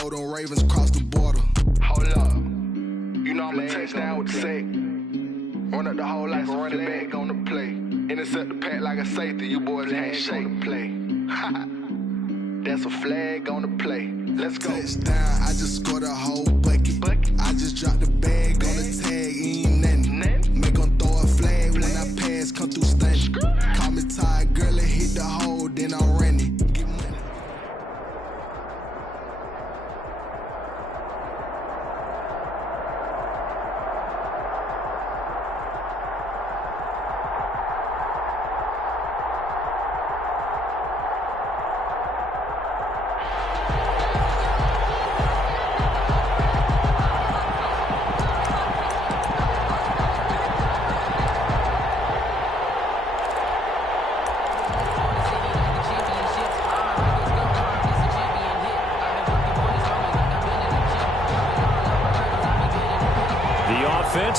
before them Ravens cross the border. Hold up. You know I'm a touchdown with the sack. Run up the whole like a running back on the play. Intercept the pack like a safety. You boys can't shake the play. That's a flag on the play. Let's go. Touchdown, I just scored a whole bucket. I just dropped the bag on the tag, ain't nothing. Make 'em throw a flag when I pass, come through stunning. Call me tired, girl, and hit the hole, then I'm running. Get money.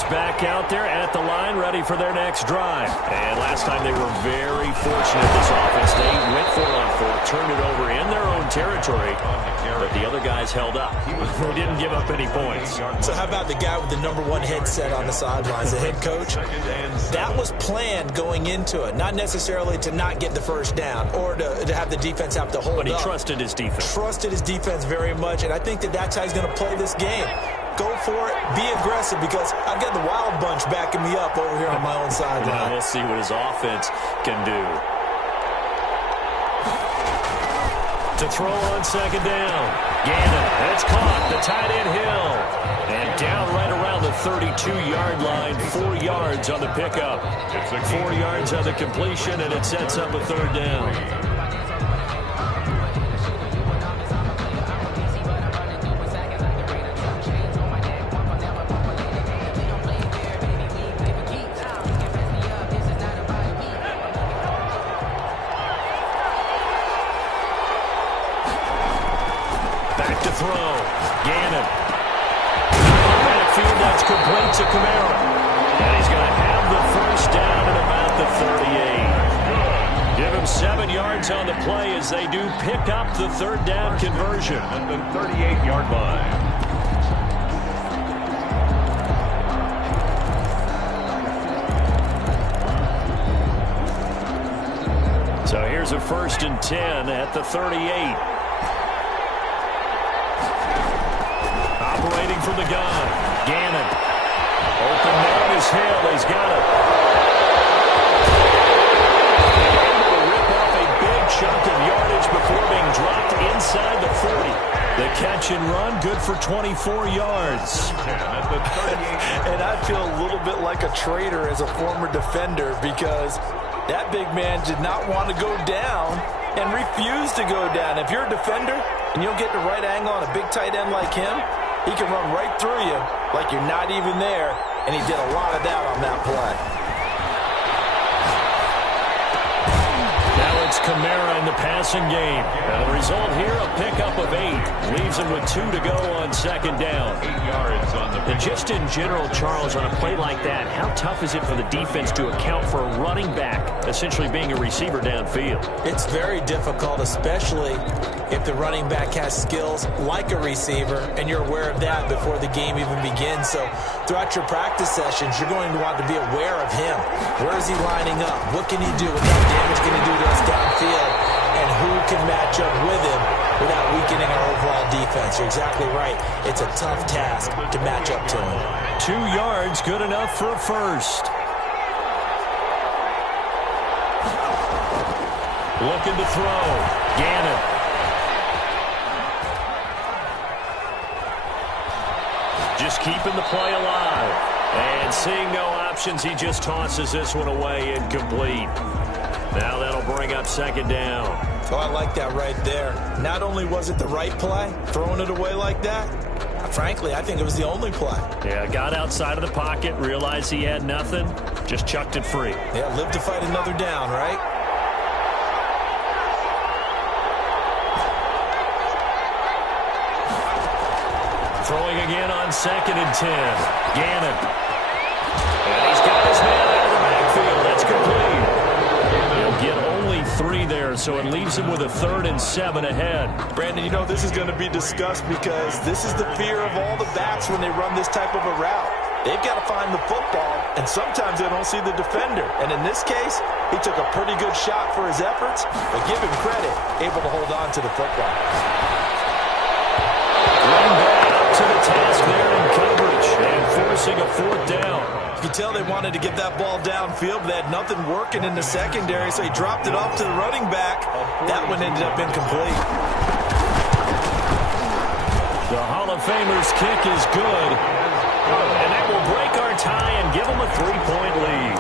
Back out there at the line, ready for their next drive. And last time they were very fortunate, this offense. They went 4-on-4, turned it over in their own territory, but the other guys held up. They didn't give up any points. So how about the guy with the #1 headset on the sidelines, the head coach? That was planned going into it, not necessarily to not get the first down or to have the defense have to hold up. But he trusted his defense. Trusted his defense very much, and I think that's how he's going to play this game. Go for it, be aggressive, because I've got the wild bunch backing me up over here on my own sideline. Now we'll see what his offense can do. To throw on second down. Gannon, it's caught. The tight end Hill. And down right around the 32-yard line. 4 yards on the pickup. 4 yards on the completion, and it sets up a third down. Throw. Gannon. Backfield, that's complete to Kamara. And he's going to have the first down at about the 38. Give him 7 yards on the play as they do pick up the third down conversion. At the 38-yard line. So here's a 1st and 10 at the 38. Operating from the gun. Gannon. Open man is Hill. He's got it. Able to rip off a big chunk of yardage before being dropped inside the 40. The catch and run, good for 24 yards. And I feel a little bit like a traitor as a former defender, because that big man did not want to go down and refused to go down. If you're a defender and you'll get the right angle on a big tight end like him, he can run right through you like you're not even there, and he did a lot of that on that play. Now it's Kamara in the passing game. Now the result here, a pickup of 8. Leaves him with 2 to go on second down. 8 yards on the pick. And just in general, Charles, on a play like that, how tough is it for the defense to account for a running back essentially being a receiver downfield? It's very difficult, especially if the running back has skills like a receiver, and you're aware of that before the game even begins. So throughout your practice sessions, you're going to want to be aware of him. Where is he lining up? What can he do? What kind of damage can he do to us downfield? And who can match up with him without weakening our overall defense? You're exactly right. It's a tough task to match up to him. 2 yards, good enough for a first. Looking to throw. Gannon. Just keeping the play alive. And seeing no options, he just tosses this one away, incomplete. Now that'll bring up second down. Oh, I like that right there. Not only was it the right play, throwing it away like that, frankly, I think it was the only play. Yeah, got outside of the pocket, realized he had nothing, just chucked it free. Yeah, live to fight another down, right? Throwing again on 2nd and 10. Gannon. And he's got his man out of the backfield. That's complete. He'll get only 3 there there, so it leaves him with a 3rd and 7 ahead. Brandon, you know this is going to be discussed because this is the fear of all the backs when they run this type of a route. They've got to find the football, and sometimes they don't see the defender. And in this case, he took a pretty good shot for his efforts, but give him credit, able to hold on to the football. Running back up to the task there in coverage and forcing a 4th down. You can tell they wanted to get that ball downfield, but they had nothing working in the secondary, so he dropped it off to the running back. That one ended up incomplete. The Hall of Famer's kick is good, and that will break our tie and give them a 3-point lead.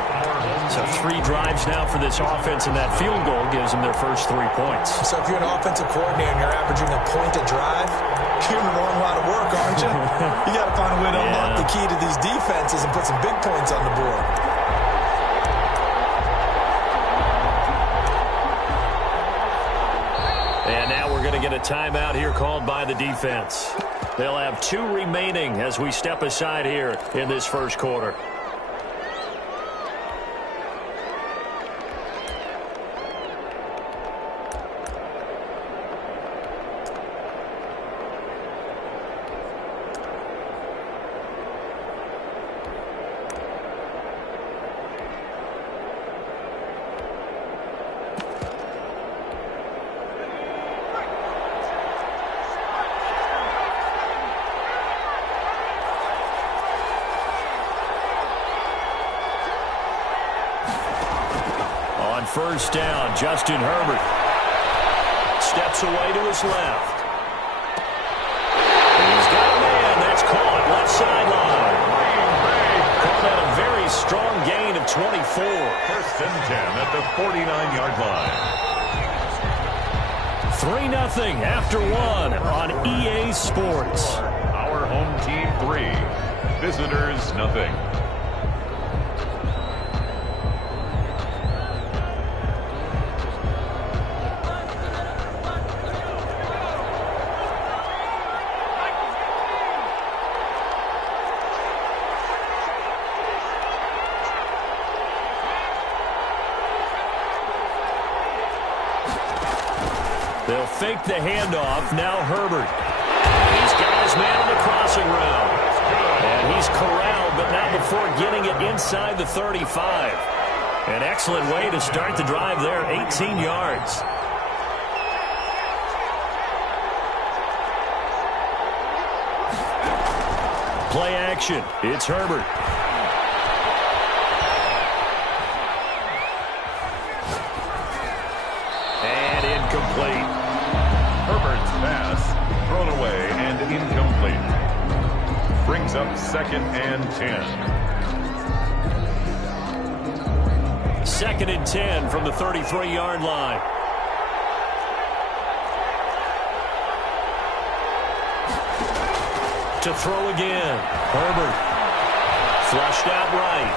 So 3 drives now for this offense, and that field goal gives them their first 3 points. So if you're an offensive coordinator and you're averaging a point a drive, you're in the wrong line of work, aren't you? You got to find a way to unlock the key to these defenses and put some big points on the board. And now we're going to get a timeout here called by the defense. They'll have 2 remaining as we step aside here in this first quarter. First down, Justin Herbert steps away to his left. He's got a man. That's caught left sideline. Call that a very strong gain of 24. 1st and 10 at the 49-yard3-0 line. after 1 on EA Sports. Our home team 3, visitors nothing. They'll fake the handoff. Now Herbert. He's got his man on the crossing route. And he's corralled, but not before getting it inside the 35. An excellent way to start the drive there, 18 yards. Play action. It's Herbert. And incomplete. Herbert's pass thrown away and incomplete. Brings up 2nd and 10. 2nd and 10 from the 33-yard line. To throw again. Herbert. Flushed out right.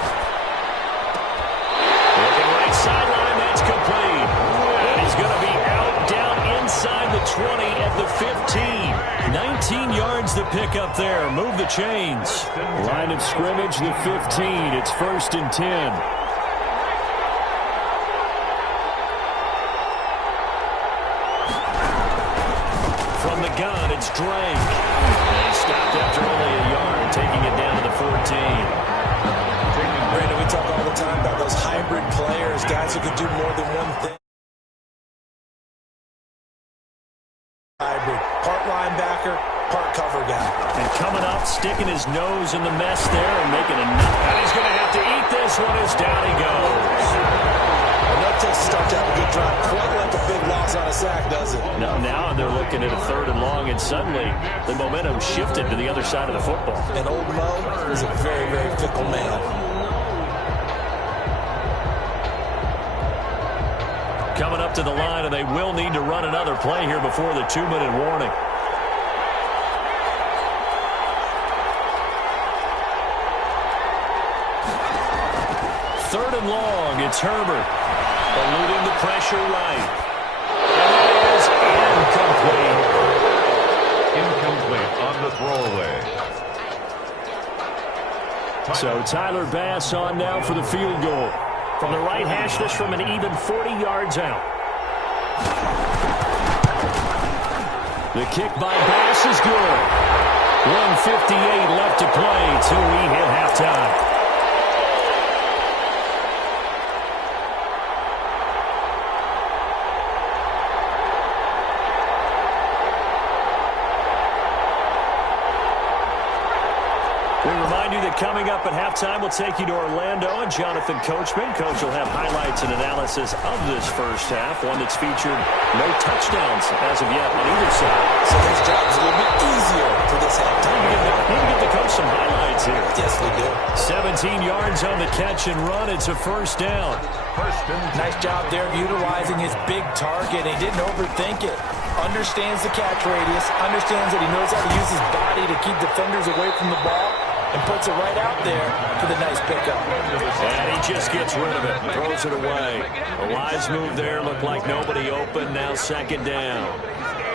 Looking right sideline. That's complete. And he's going to be out down inside the 20 at the 15. 19 yards to pick up there. Move the chains. Line of scrimmage, the 15. It's 1st and 10. From the gun, it's Drake. They stopped after only a yard, taking it down to the 14. Brandon, we talk all the time about those hybrid players, guys who can do more than one thing. Hybrid, part linebacker, part cover guy. And coming up, sticking his nose in the mess there and making enough. And he's going to have to eat this one as down he goes. That takes a start to have a good drive. Quite like a big loss on a sack, does it? No, now they're looking at a 3rd and long, and suddenly the momentum shifted to the other side of the football. And old Mo is a very, very fickle man. Coming up to the line, and they will need to run another play here before the 2-minute warning. Third and long, it's Herbert. Eluding the pressure right. And it is incomplete. Incomplete on the throwaway. So Tyler Bass on now for the field goal. From the right hash, this from an even 40 yards out. The kick by Bass is good. 1:58 left to play till we hit halftime. We remind you that coming up at halftime, we'll take you to Orlando and Jonathan Coachman. Coach will have highlights and analysis of this first half, one that's featured no touchdowns as of yet on either side. So his job is a little bit easier for this halftime. We can get the coach some highlights here. Yes, we do. 17 yards on the catch and run. It's a first down. Nice job there of utilizing his big target. He didn't overthink it. Understands the catch radius. Understands that he knows how to use his body to keep defenders away from the ball. And puts it right out there for the nice pickup. And he just gets rid of it. Throws it away. A wise move there. Looked like nobody open. Now second down.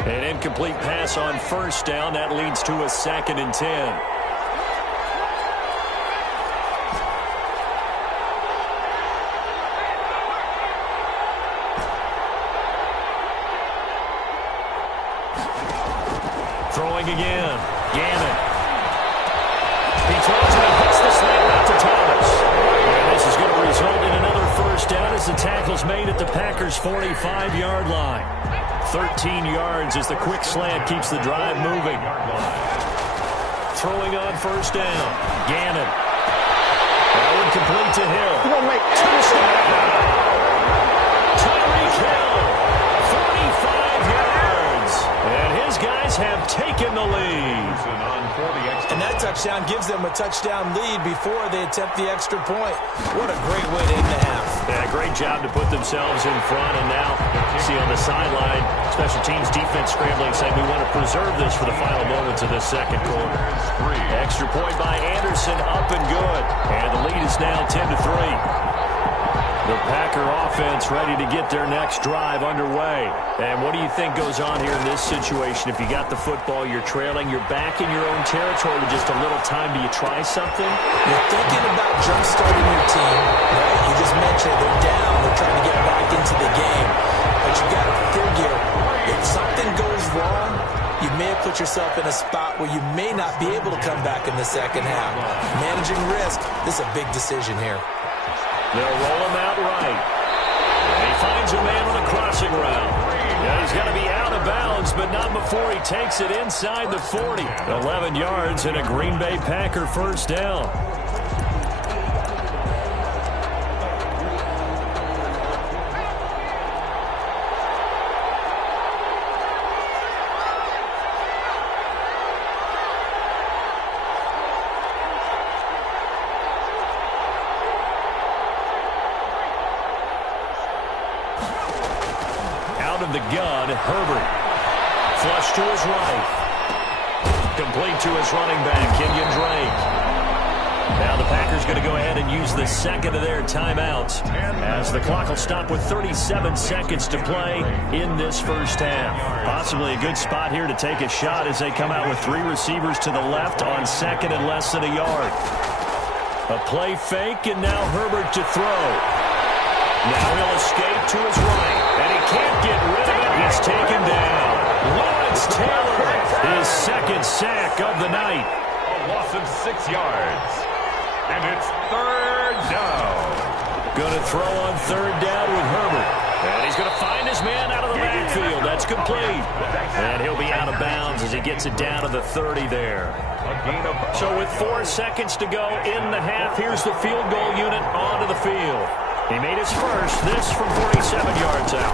An incomplete pass on first down. That leads to a 2nd and 10. Throwing again. Gannon. He throws and he hits the slant out to Thomas. And this is going to result in another first down as the tackle's made at the Packers' 45-yard line. 13 yards as the quick slant keeps the drive moving. Throwing on first down. Gannon. That one complete to Hill. Touchdown. Tyreek Hill. 45 yards. And his guys have taken the lead. And that touchdown gives them a touchdown lead before they attempt the extra point. What a great way to end the half. Yeah, great job to put themselves in front. And now, see on the sideline, special teams defense scrambling, saying we want to preserve this for the final moments of this second quarter. Extra point by Anderson, up and good. And the lead is now 10-3. The Packer offense ready to get their next drive underway. And what do you think goes on here in this situation? If you got the football, you're trailing, you're back in your own territory with just a little time. Do you try something? You're thinking about jump-starting your team, right? You just mentioned they're down. They're trying to get back into the game. But you got to figure, if something goes wrong, you may have put yourself in a spot where you may not be able to come back in the second half. Managing risk, this is a big decision here. They'll roll him out right. And he finds a man on a crossing route. Yeah, he's got to be out of bounds, but not before he takes it inside the 40. 11 yards and a Green Bay Packer first down. Of the gun, Herbert. Flush to his right. Complete to his running back, Kenyon Drake. Now the Packers going to go ahead and use the second of their timeouts as the clock will stop with 37 seconds to play in this first half. Possibly a good spot here to take a shot as they come out with 3 receivers to the left on second and less than a yard. A play fake, and now Herbert to throw. Now he'll escape to his right, and he can't get rid of it. He's taken down. Lawrence Taylor, his second sack of the night. A loss of 6 yards. And it's third down. Going to throw on third down with Herbert. And he's going to find his man out of the backfield. That's complete. And he'll be out of bounds as he gets it down to the 30 there. So with 4 seconds to go in the half, here's the field goal unit onto the field. He made his first, this from 47 yards out.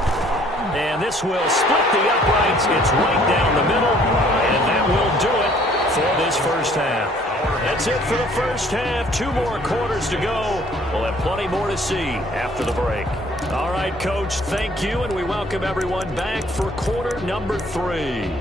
And this will split the uprights. It's right down the middle. And that will do it for this first half. That's it for the first half. 2 more quarters to go. We'll have plenty more to see after the break. All right, Coach, thank you. And we welcome everyone back for quarter number 3.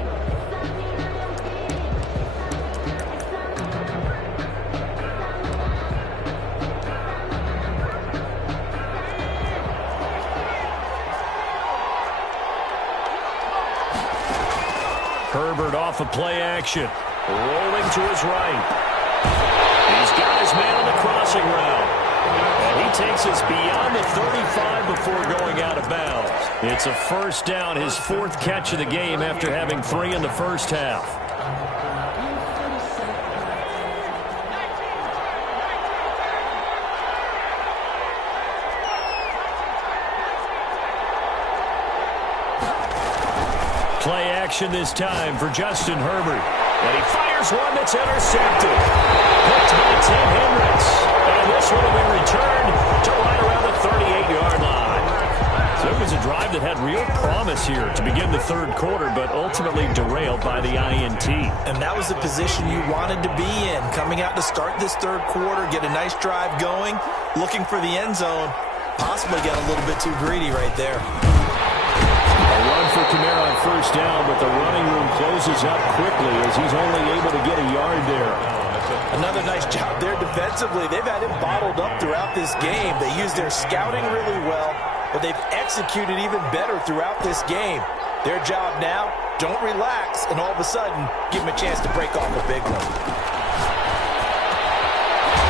Herbert off of play action. Rolling to his right. He's got his man on the crossing route. And he takes us beyond the 35 before going out of bounds. It's a first down, his fourth catch of the game after having 3 in the first half. Play action this time for Justin Herbert. And he fires one that's intercepted. Picked by Tim Hendricks. And this one will be returned to right around the 38-yard line. So it was a drive that had real promise here to begin the third quarter, but ultimately derailed by the INT. And that was the position you wanted to be in. Coming out to start this third quarter, get a nice drive going, looking for the end zone. Possibly got a little bit too greedy right there. A run for Kamara on first down, but the running room closes up quickly as he's only able to get a yard there. Another nice job there defensively. They've had him bottled up throughout this game. They used their scouting really well, but they've executed even better throughout this game. Their job now, don't relax, and all of a sudden, give them a chance to break off a big one.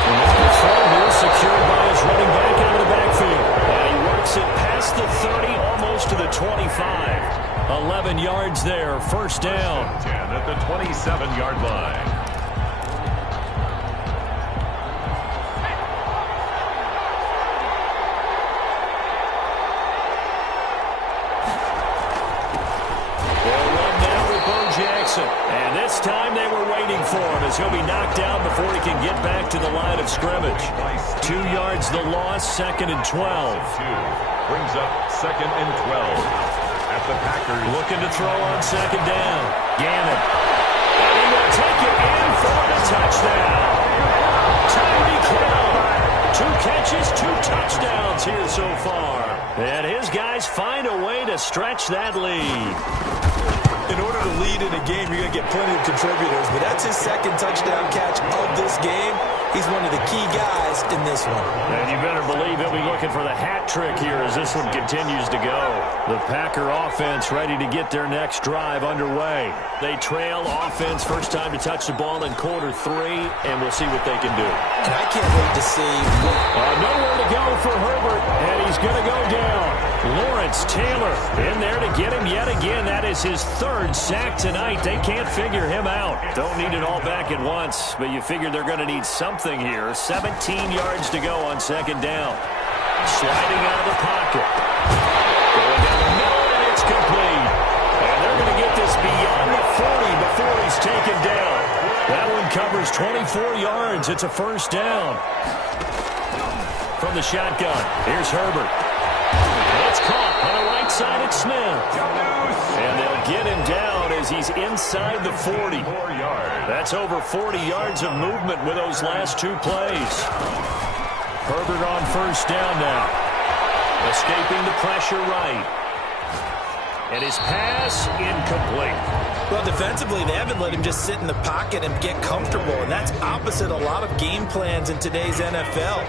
The throw here secured by his running back out of the backfield. And he works it past the 30, almost to the 25. 11 yards there, first down. 10 at the 27-yard line. They'll run now with Bo Jackson. And this time they were waiting for him as he'll be knocked down before he can get back to the line of scrimmage. 2 yards the loss, second and 12. Brings up second and 12. At the Packers. Looking to throw on second down. Gannon. And he will take it in for the touchdown. Tyreek Hill. 2 catches, 2 touchdowns here so far. And his guys find a way to stretch that lead. In order to lead in a game, you're going to get plenty of contributors, but that's his second touchdown catch of this game. He's one of the key guys in this one. And you better believe he'll be looking for the hat trick here as this one continues to go. The Packer offense ready to get their next drive underway. They trail offense, first time to touch the ball in quarter 3, and we'll see what they can do. And I can't wait to see nowhere to go for Herbert, and he's going to go down. Lawrence Taylor in there to get him yet again. That is his 3rd sack tonight. They can't figure him out. Don't need it all back at once, but you figure they're going to need something here. 17 yards to go on second down. Sliding out of the pocket. Going down the middle, and it's complete. And they're going to get this beyond the 40 before he's taken down. That one covers 24 yards. It's a first down. From the shotgun, here's Herbert. It's caught on the right side at Smith. And they'll get him down as he's inside the 40. That's over 40 yards of movement with those last 2 plays. Herbert on first down now. Escaping the pressure right. And his pass incomplete. Well, defensively, they haven't let him just sit in the pocket and get comfortable, and that's opposite a lot of game plans in today's NFL.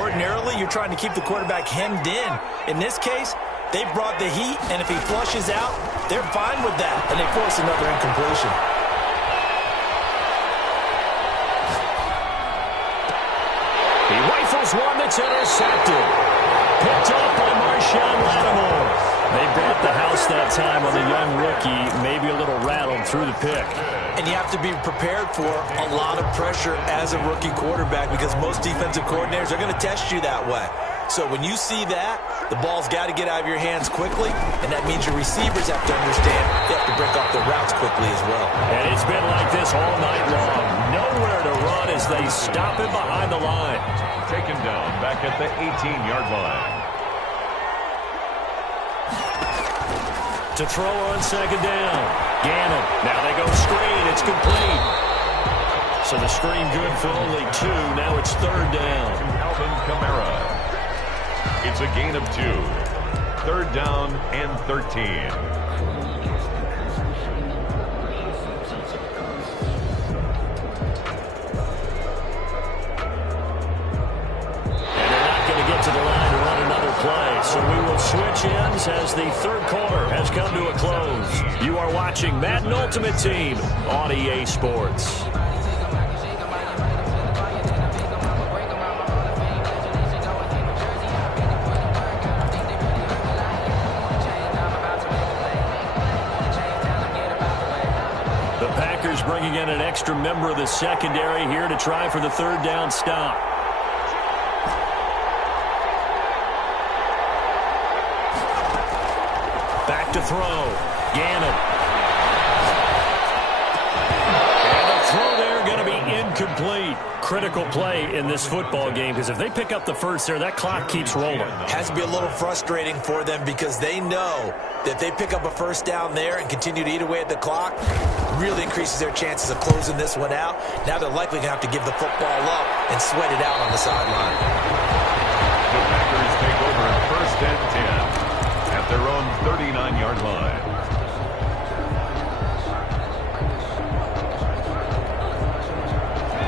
Ordinarily, you're trying to keep the quarterback hemmed in. In this case, they brought the heat, and if he flushes out, they're fine with that, and they force another incompletion. He rifles one that's intercepted. Picked up by Marshawn Lattimore. They brought the house that time on the young rookie, maybe a little rattled through the pick. And you have to be prepared for a lot of pressure as a rookie quarterback because most defensive coordinators are going to test you that way. So when you see that, the ball's got to get out of your hands quickly, and that means your receivers have to understand they have to break off their routes quickly as well. And it's been like this all night long. Nowhere to run as they stop him behind the line. Taken down back at the 18-yard line. To throw on second down. Gannon. Now they go screen. It's complete. So the screen good for only 2. Now it's third down. Alvin Kamara. It's a gain of 2. Third down and 13. To the line to run another play. So we will switch ends as the third quarter has come to a close. You are watching Madden Ultimate Team on EA Sports. bringing in an extra member of the secondary here to try for the third down stop. Back to throw. Gannon. And the throw there going to be incomplete. Critical play in this football game, because if they pick up the first there, that clock keeps rolling. Has to be a little frustrating for them because they know that if they pick up a first down there and continue to eat away at the clock, really increases their chances of closing this one out. Now they're likely going to have to give the football up and sweat it out on the sideline. The Packers take over at 1st and 10 at their own 39-yard line.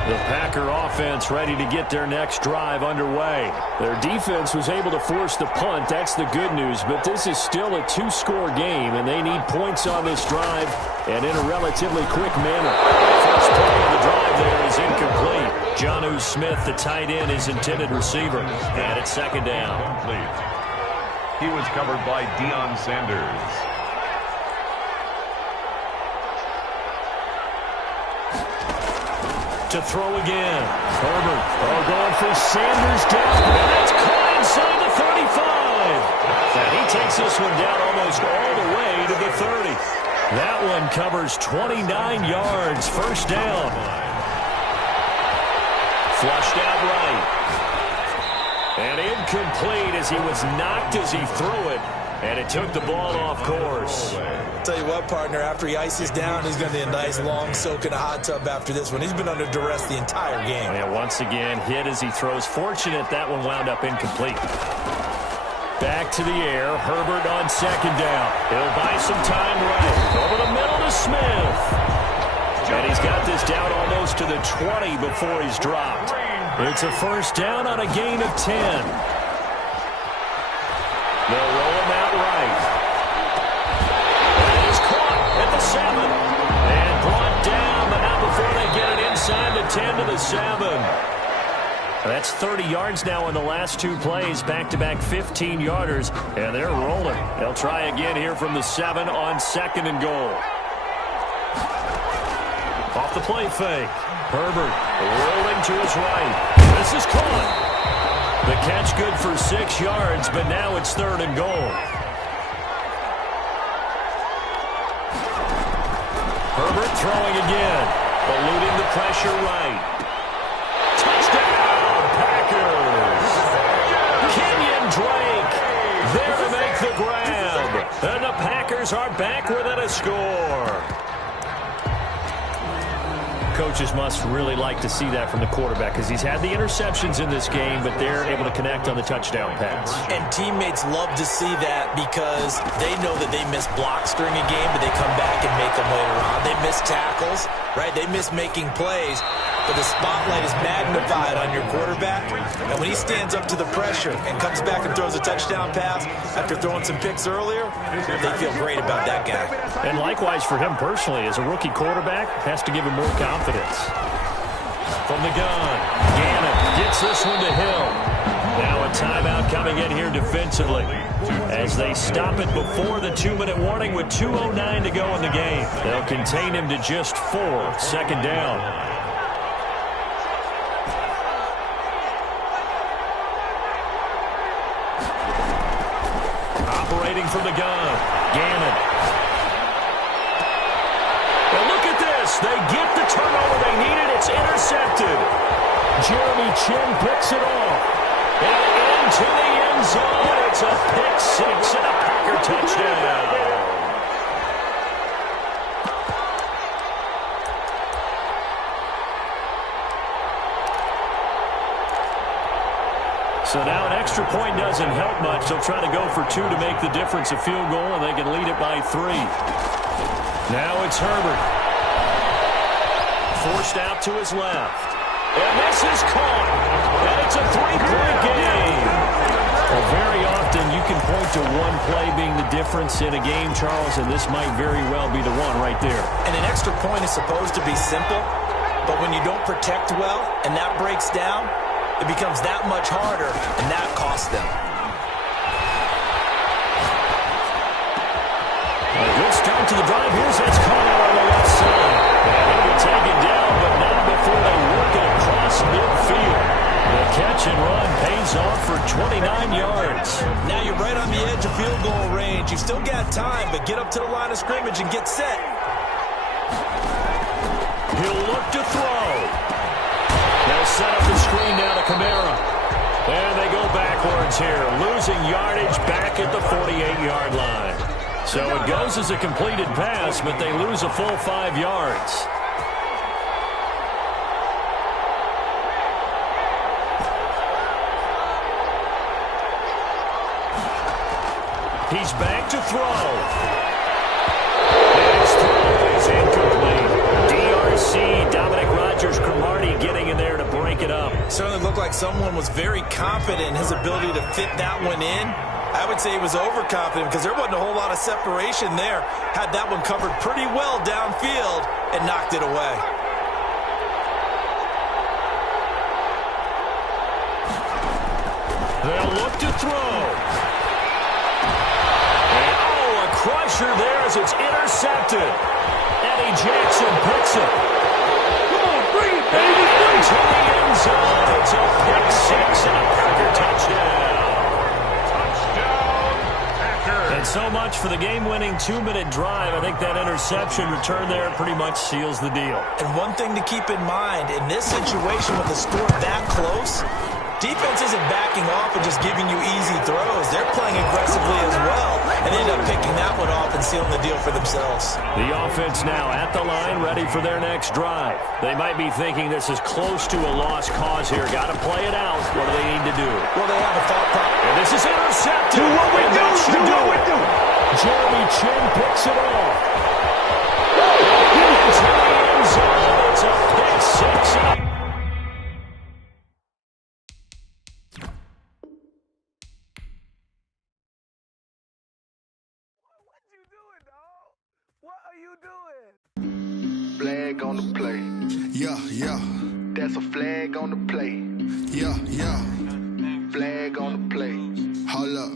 The Packer offense ready to get their next drive underway. Their defense was able to force the punt. That's the good news. But this is still a two-score game, and they need points on this drive and in a relatively quick manner. First play of the drive there is incomplete. Jonnu Smith, the tight end, is intended receiver. And it's second down. Complete. He was covered by Deion Sanders. To throw again. Herbert going for Sanders down. And that's caught inside the 35. And he takes this one down almost all the way to the 30. That one covers 29 yards. First down. Flushed out right. And incomplete as he was knocked as he threw it. And it took the ball off course. Tell you what, partner, after he ices down, he's going to need a nice long soak in a hot tub after this one. He's been under duress the entire game. And once again, hit as he throws. Fortunate that one wound up incomplete. Back to the air. Herbert on second down. He'll buy some time right. Over the middle to Smith. And he's got this down almost to the 20 before he's dropped. It's a first down on a gain of 10. They'll roll him out right. And he's caught at the 7. And brought down, but not before they get it inside the 10 to the 7. That's 30 yards now in the last two plays. Back-to-back 15-yarders. And they're rolling. They'll try again here from the 7 on second and goal. Off the play fake. Herbert rolling to his right. This is caught. The catch good for 6 yards, but now it's third and goal. Herbert throwing again. Eluding the pressure right. Touchdown, Packers! Kenyon Drake there to make the grab. And the Packers are back within a score. Coaches must really like to see that from the quarterback because he's had the interceptions in this game, but they're able to connect on the touchdown pass. And teammates love to see that because they know that they miss blocks during a game, but they come back and make them later on. They miss tackles, right? They miss making plays, but the spotlight is magnified on your quarterback. And when he stands up to the pressure and comes back and throws a touchdown pass after throwing some picks earlier, they feel great about that guy. And likewise for him personally, as a rookie quarterback, has to give him more confidence. From the gun, Gannon gets this one to Hill. Now a timeout coming in here defensively as they stop it before the 2-minute warning with 2:09 to go in the game. They'll contain him to just 4. Second down. Operating from the gun, Gannon. Well, look at this. They get the turnover they needed. It's intercepted. Jeremy Chin picks it off. And into the end zone. It's a pick 6 and a Packer touchdown. So now an extra point doesn't help much. They'll try to go for 2 to make the difference a field goal, and they can lead it by 3. Now it's Herbert. Forced out to his left. And this is caught. And it's a 3-point game. Well, very often you can point to one play being the difference in a game, Charles, and this might very well be the one right there. And an extra point is supposed to be simple, but when you don't protect well and that breaks down, it becomes that much harder, and that costs them. A good start to the drive. Here's that's caught out on the left side. And he will take You've still got time, but get up to the line of scrimmage and get set. He'll look to throw. They'll set up the screen now to Kamara. And they go backwards here, losing yardage back at the 48-yard line. So it goes as a completed pass, but they lose a full 5 yards. He's back to throw. And his throw is incomplete. DRC, Dominic Rodgers-Cromartie getting in there to break it up. Certainly looked like someone was very confident in his ability to fit that one in. I would say he was overconfident because there wasn't a whole lot of separation there. Had that one covered pretty well downfield and knocked it away. They'll look to throw. And, oh, a crusher there as it's intercepted. Eddie Jackson picks it. Come on, bring it, baby. Into the end zone. It's a pick six and a Packer touchdown. And so much for the game-winning 2-minute drive. I think that interception return there pretty much seals the deal. And one thing to keep in mind, in this situation with the score that close, defense isn't backing off and just giving you easy throws. They're playing aggressively as well and end up picking that one off and sealing the deal for themselves. The offense now at the line, ready for their next drive. They might be thinking this is close to a lost cause here. Got to play it out. What do they need to do? Well, they have a thought process. And this is intercepted. Do what we do. Do what we do. Jeremy Chin picks it off. Into the end zone. It's a pick six. Flag on the play. Yeah, yeah. That's a flag on the play. Yeah, yeah. Flag on the play. Hold up.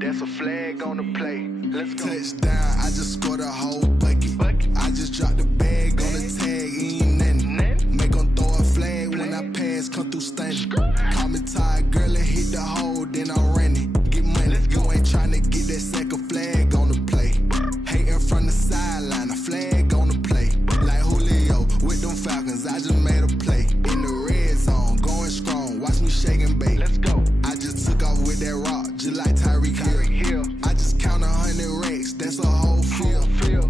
That's a flag on the play. Let's go. Touchdown, I just scored a whole bucket. I just dropped the bag on the tag, ain't nothing. Make 'em throw a flag when I pass, come through stunning. Call me tired, girl, and hit the hole, then I'm running. Get money, you ain't tryna get that second flag on the play. Hating from the sideline, a flag on the play. Like Julio with them Falcons, I just made a play. In the red zone, going strong, watch me shake and bake. Let's go. I just took off with that rock, just like Tyreek Hill. I just count 100 racks, that's a whole field.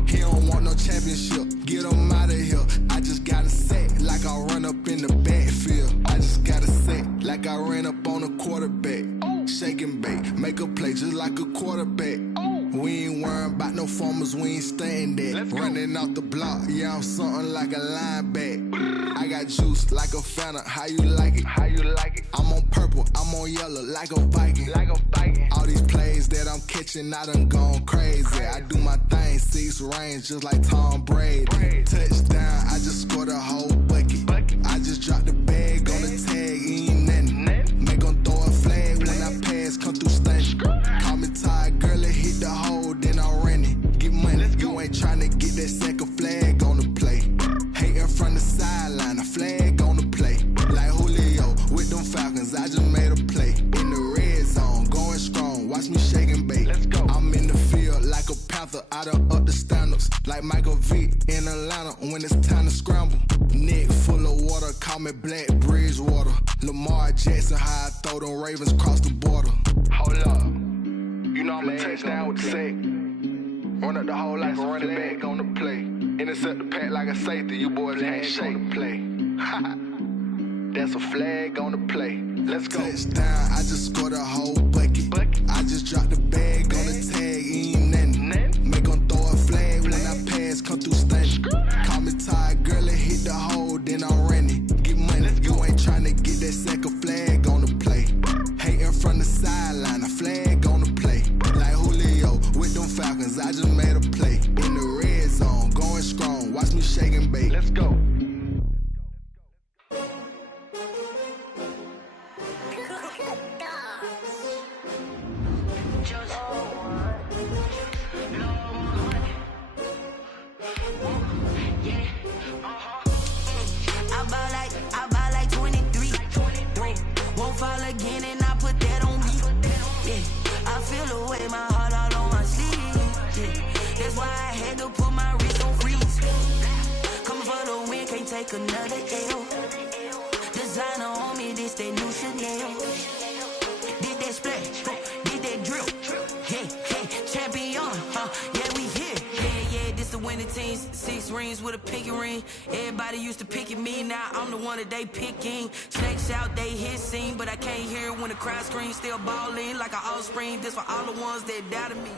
He don't want no championship, get him out of here. I just got a set, like I run up in the backfield. I just got a set, like I ran up on a quarterback. Shake and bake, make a play just like a quarterback. We ain't worrying about no formers, we ain't staying there. Running off the block, yeah, I'm something like a linebacker. I got juice like a Fanta, how you like it? How you like it? I'm on purple, I'm on yellow, like a Viking. Like a Viking. All these plays that I'm catching, I done gone crazy. I do my thing, 6 range, just like Tom Brady. Touchdown, I just scored a whole bucket. I just dropped the bag on the tag, ain't nothing. Make 'em throw a flag when I pass, come through stunning. Call me tired, girl, and hit the hole, then I'm running. Get money, you ain't tryna get that second flag on the play. Hating from the sideline, a flag on the play. Like Julio with them Falcons, I just made a play. In the red zone, going strong, watch me shake and bake. Let's go. I'm in the field like a Panther, I done up the standards. Like Michael Vick in Atlanta when it's time to scramble. Neck full of water, call me Black Bridgewater. Lamar Jackson, how I throw them Ravens cross the border. Hold up. You know I'm a touchdown with the sack. Run up the hole like a running back on the play. Intercept the pack like a safety. You boys can't shake the play. That's a flag on the play. Let's go. Touchdown, I just scored a whole bucket. I just dropped the bag on the tag, ain't nothing. Make 'em throw a flag when I pass, come through stunning. Call me tired, girl, and hit the hole, then I'm running. Get money, you ain't tryna get that second flag on the play. Hating from the sideline, a flag on the play. Like Julio with them Falcons, I just made a play. In the red zone, going strong, watch me shake and bake. Let's go. take another L. Designer on me, this they new Chanel. Did that splash, did that drip. Yeah, champion, yeah, we here. Yeah, this the winning teams. 6 rings with a pinky ring. Everybody used to picking me, now I'm the one that they picking. Snakes out, they hit scene, but I can't hear it when the crowd screams. Still ballin' like an offspring. This for all the ones that doubted me.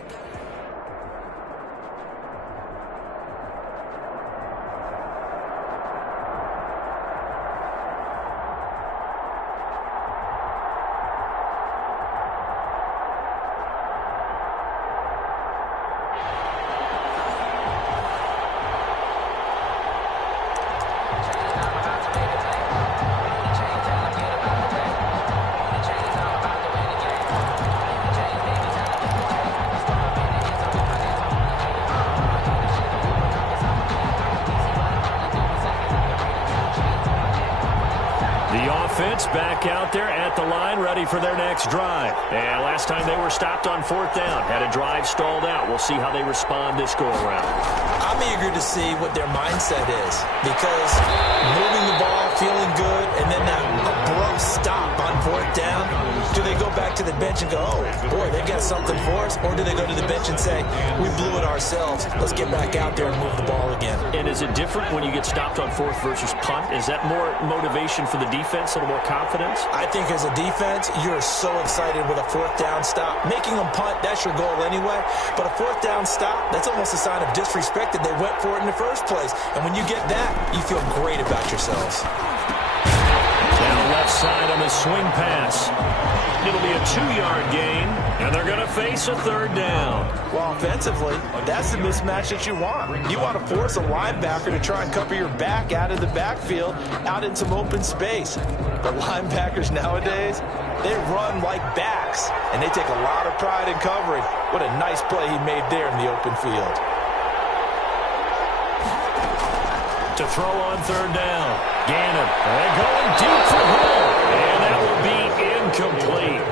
Back out there at the line, ready for their next drive. And last time they were stopped on 4th down, had a drive stalled out. We'll see how they respond this go-around. I'm eager to see what their mindset is, because moving the ball, feeling good, and then that abrupt stop on 4th down, do they go back to the bench and go, oh, boy, they've got something for us? Or do they go to the bench and say, we blew it ourselves, let's get back out there and move the ball again? And is it different when you get stopped on 4th versus punt? Is that more motivation for the defense, a little more confidence? I think as a defense, you're so excited with a 4th down stop. Making them punt, that's your goal anyway. But a 4th down stop, that's almost a sign of disrespect that they went for it in the first place. And when you get that, you feel great about yourselves. Down left side on the swing pass. It'll be a 2-yard gain, and they're going to face a 3rd down. Well, offensively, that's the mismatch that you want. You want to force a linebacker to try and cover your back out of the backfield, out in some open space. The linebackers nowadays, they run like backs, and they take a lot of pride in covering. What a nice play he made there in the open field. To throw on 3rd down. Gannon, they're going deep for Hill, and that will be incomplete.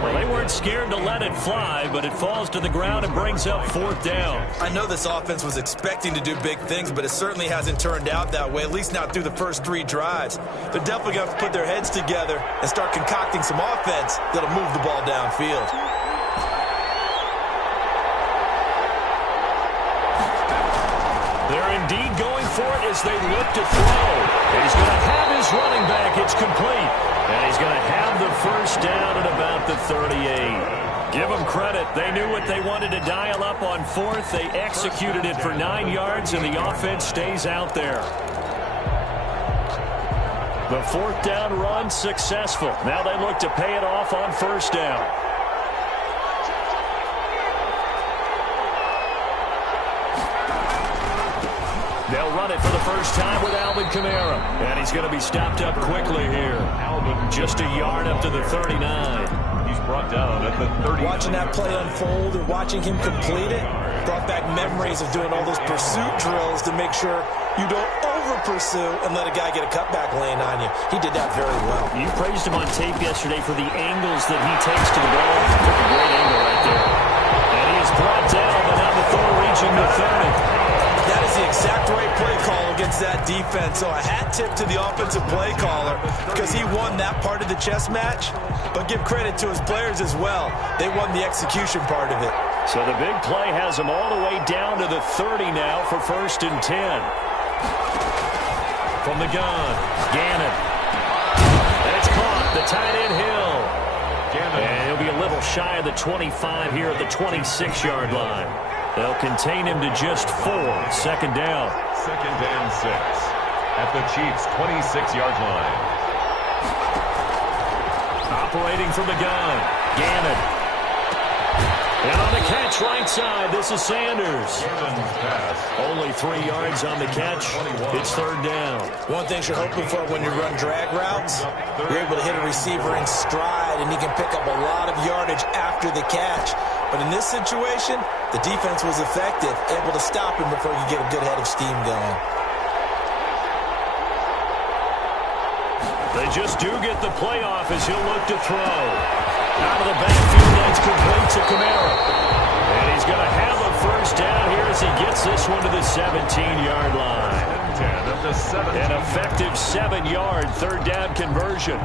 Well, they weren't scared to let it fly, but it falls to the ground and brings up 4th down. I know this offense was expecting to do big things, but it certainly hasn't turned out that way, at least not through the first 3 drives. They're definitely going to have to put their heads together and start concocting some offense that'll move the ball downfield. They're indeed going for it as they look to throw. He's going to have his running back. It's complete. And he's going to have the 1st down at about the 38. Give them credit. They knew what they wanted to dial up on 4th. They executed it for 9 yards, and the offense stays out there. The 4th down run successful. Now they look to pay it off on 1st down. They'll run it for the first time with Alvin Kamara. And he's going to be stopped up quickly here. Just a yard up to the 39. He's brought down at the 30. Watching that play unfold and watching him complete it brought back memories of doing all those pursuit drills to make sure you don't over-pursue and let a guy get a cutback lane on you. He did that very well. You praised him on tape yesterday for the angles that he takes to the ball. He took a great angle right there. And he is brought down, but now the throw reaching the 30. That is the exact right play call against that defense. So a hat tip to the offensive play caller because he won that part of the chess match. But give credit to his players as well. They won the execution part of it. So the big play has him all the way down to the 30 now for 1st and 10. From the gun, Gannon. It's caught. The tight end Hill. And he'll be a little shy of the 25 here at the 26-yard line. They'll contain him to just 4. 2nd down. 2nd and 6 at the Chiefs' 26-yard line. Operating from the gun, Gannon. And on the catch right side, this is Sanders. Only 3 yards on the catch. It's 3rd down. One thing you're hoping for when you run drag routes, you're able to hit a receiver in stride, and he can pick up a lot of yardage after the catch. But in this situation, the defense was effective, able to stop him before you get a good head of steam going. They just do get the playoff as he'll look to throw. Out of the backfield, that's complete to Kamara. And he's going to have a 1st down here as he gets this one to the 17-yard line. the 17. An effective 7-yard third down conversion.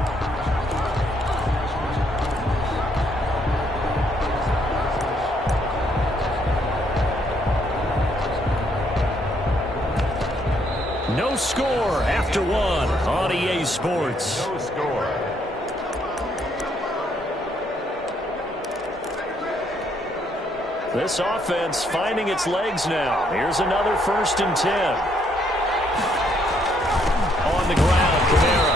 No score after one on EA Sports. No score. This offense finding its legs now. Here's another 1st and 10. On the ground, Kamara.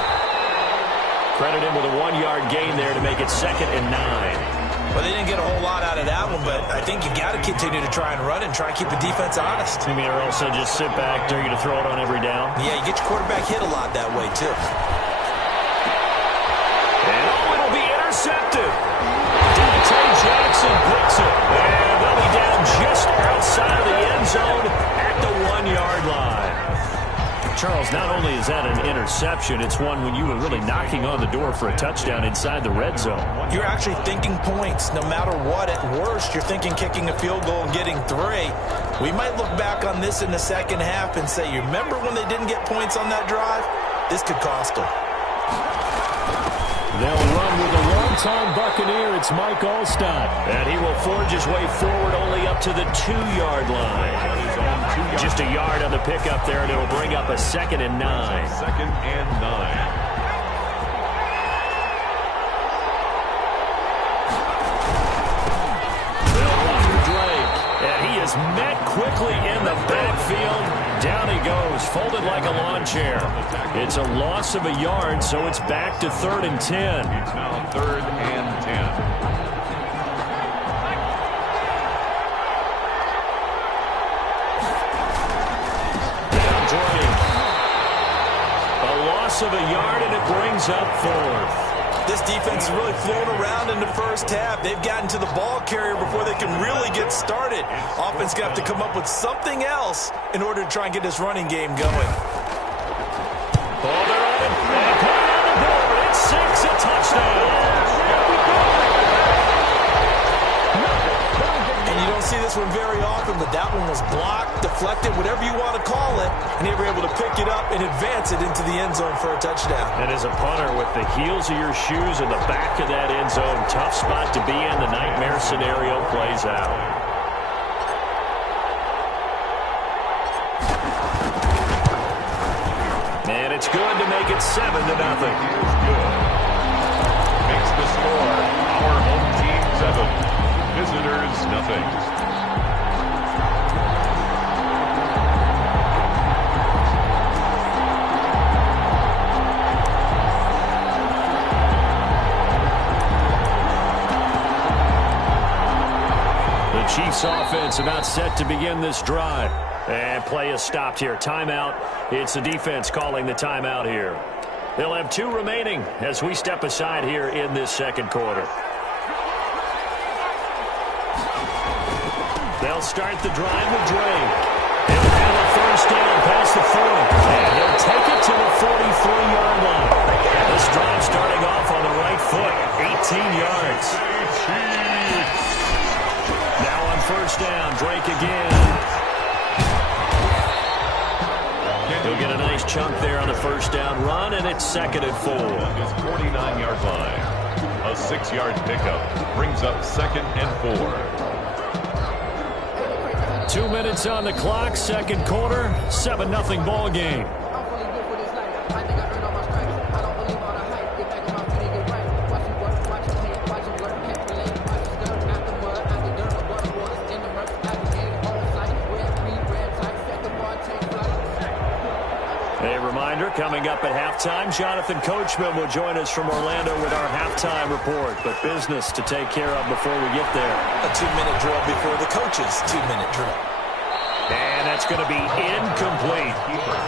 Credit him with a 1-yard gain there to make it 2nd and 9. Well, they didn't get a whole lot out of that one, but I think you got to continue to try and run and try and keep the defense honest. You mean, or also just sit back, dare you to throw it on every down? Yeah, you get your quarterback hit a lot that way, too. And it'll be intercepted. Dante Jackson picks it. And they'll be down just outside of the end zone at the 1-yard line. Charles, not only is that an interception, it's one when you were really knocking on the door for a touchdown inside the red zone. You're actually thinking points no matter what. At worst, you're thinking kicking a field goal and getting 3. We might look back on this in the second half and say, you remember when they didn't get points on that drive? This could cost them. They'll run with a long-time Buccaneer. It's Mike Allstott. And he will forge his way forward only up to the 2-yard line. Just a yard on the pickup there, and it'll bring up a 2nd and 9. 2nd and 9. And he is met quickly in the backfield. Down he goes, folded like a lawn chair. It's a loss of a yard, so it's back to 3rd and 10. It's now 3rd and 10. Of a yard, and it brings up 4th. This defense is really flown around in the first half. They've gotten to the ball carrier before they can really get started. Offense going to have to come up with something else in order to try and get this running game going. Oh, they're on it. And put it on the board. It's 6, a touchdown. And you don't see this one very often, but that one was blocked, deflected, whatever you want to call it, and they were able to pick it up and advance it into the end zone for a touchdown. And as a punter, with the heels of your shoes in the back of that end zone, tough spot to be in. The nightmare scenario plays out. And it's good to make it 7-0. Makes the score our home team 7. Visitors, nothing. The Chiefs offense about set to begin this drive. And play is stopped here. Timeout. It's the defense calling the timeout here. They'll have 2 remaining as we step aside here in this second quarter. They'll start the drive with Dre. He'll have a 1st down past the 40. And he'll take it to the 43-yard line. This drive starting off on the right foot. 18 yards. Now on 1st down, Drake again. He'll get a nice chunk there on the 1st down run, and it's 2nd and 4. His 49-yard line. A 6-yard pickup brings up 2nd and 4. 2 minutes on the clock, second quarter, 7-0 ball game. Coming up at halftime, Jonathan Coachman will join us from Orlando with our halftime report. But business to take care of before we get there. A 2-minute drill before the coach's 2-minute drill. And that's going to be incomplete.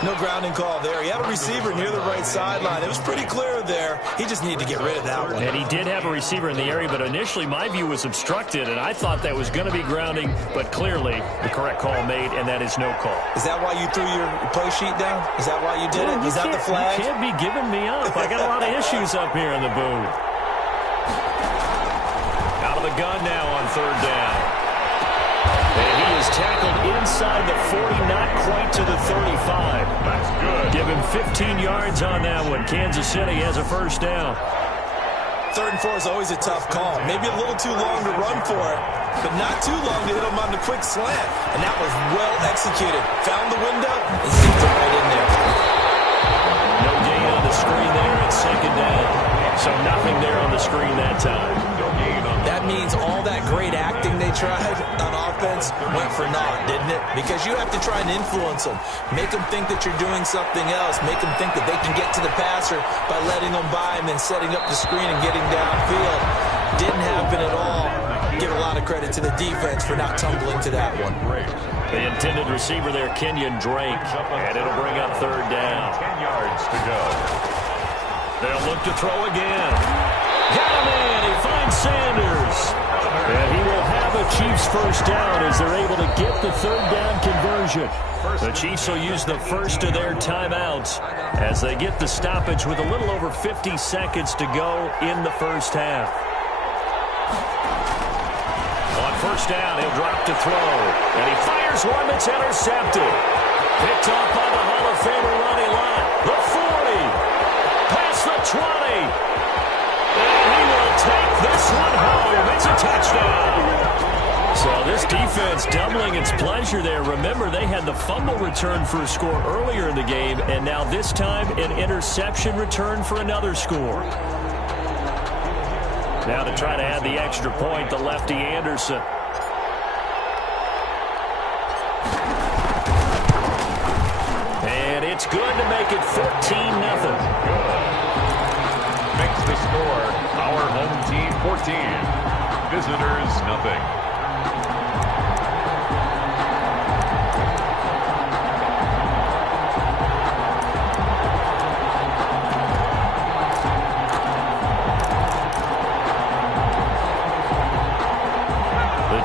No grounding call there. He had a receiver near the right sideline. It was pretty clear there. He just needed to get rid of that one. And he did have a receiver in the area, but initially my view was obstructed, and I thought that was going to be grounding, but clearly the correct call made, and that is no call. Is that why you threw your play sheet down? Is that why you did it? Is that the flag? You can't be giving me up. I got a lot of issues up here in the booth. Out of the gun now on 3rd down. And he is tackled inside the 40, not quite to the 35. That's good. Give him 15 yards on that one. Kansas City has a first down. 3rd and 4 is always a tough call. Maybe a little too long to run for it, but not too long to hit him on the quick slant. And that was well executed. Found the window and zipped it right in there. No gain on the screen there. It's 2nd down. So nothing there on the screen that time. That means all that great acting they tried on offense went for naught, didn't it? Because you have to try and influence them. Make them think that you're doing something else. Make them think that they can get to the passer by letting them by and then setting up the screen and getting downfield. Didn't happen at all. Give a lot of credit to the defense for not tumbling to that one. The intended receiver there, Kenyon Drake, and it'll bring up 3rd down. 10 yards to go. They'll look to throw again. Got him in. He finds Sanders. And he will have a Chiefs first down as they're able to get the 3rd down conversion. The Chiefs will use the first of their timeouts as they get the stoppage with a little over 50 seconds to go in the first half. On first down, he'll drop to throw. And he fires one that's intercepted. Picked off by the Hall of Famer Ronnie Lott. The 40. Past the 20. And he will take this one home. It's a touchdown. So this defense doubling its pleasure there. Remember, they had the fumble return for a score earlier in the game, and now this time an interception return for another score. Now to try to add the extra point, the lefty Anderson. And it's good to make it 14-0. Makes the score our home team 14, visitors nothing.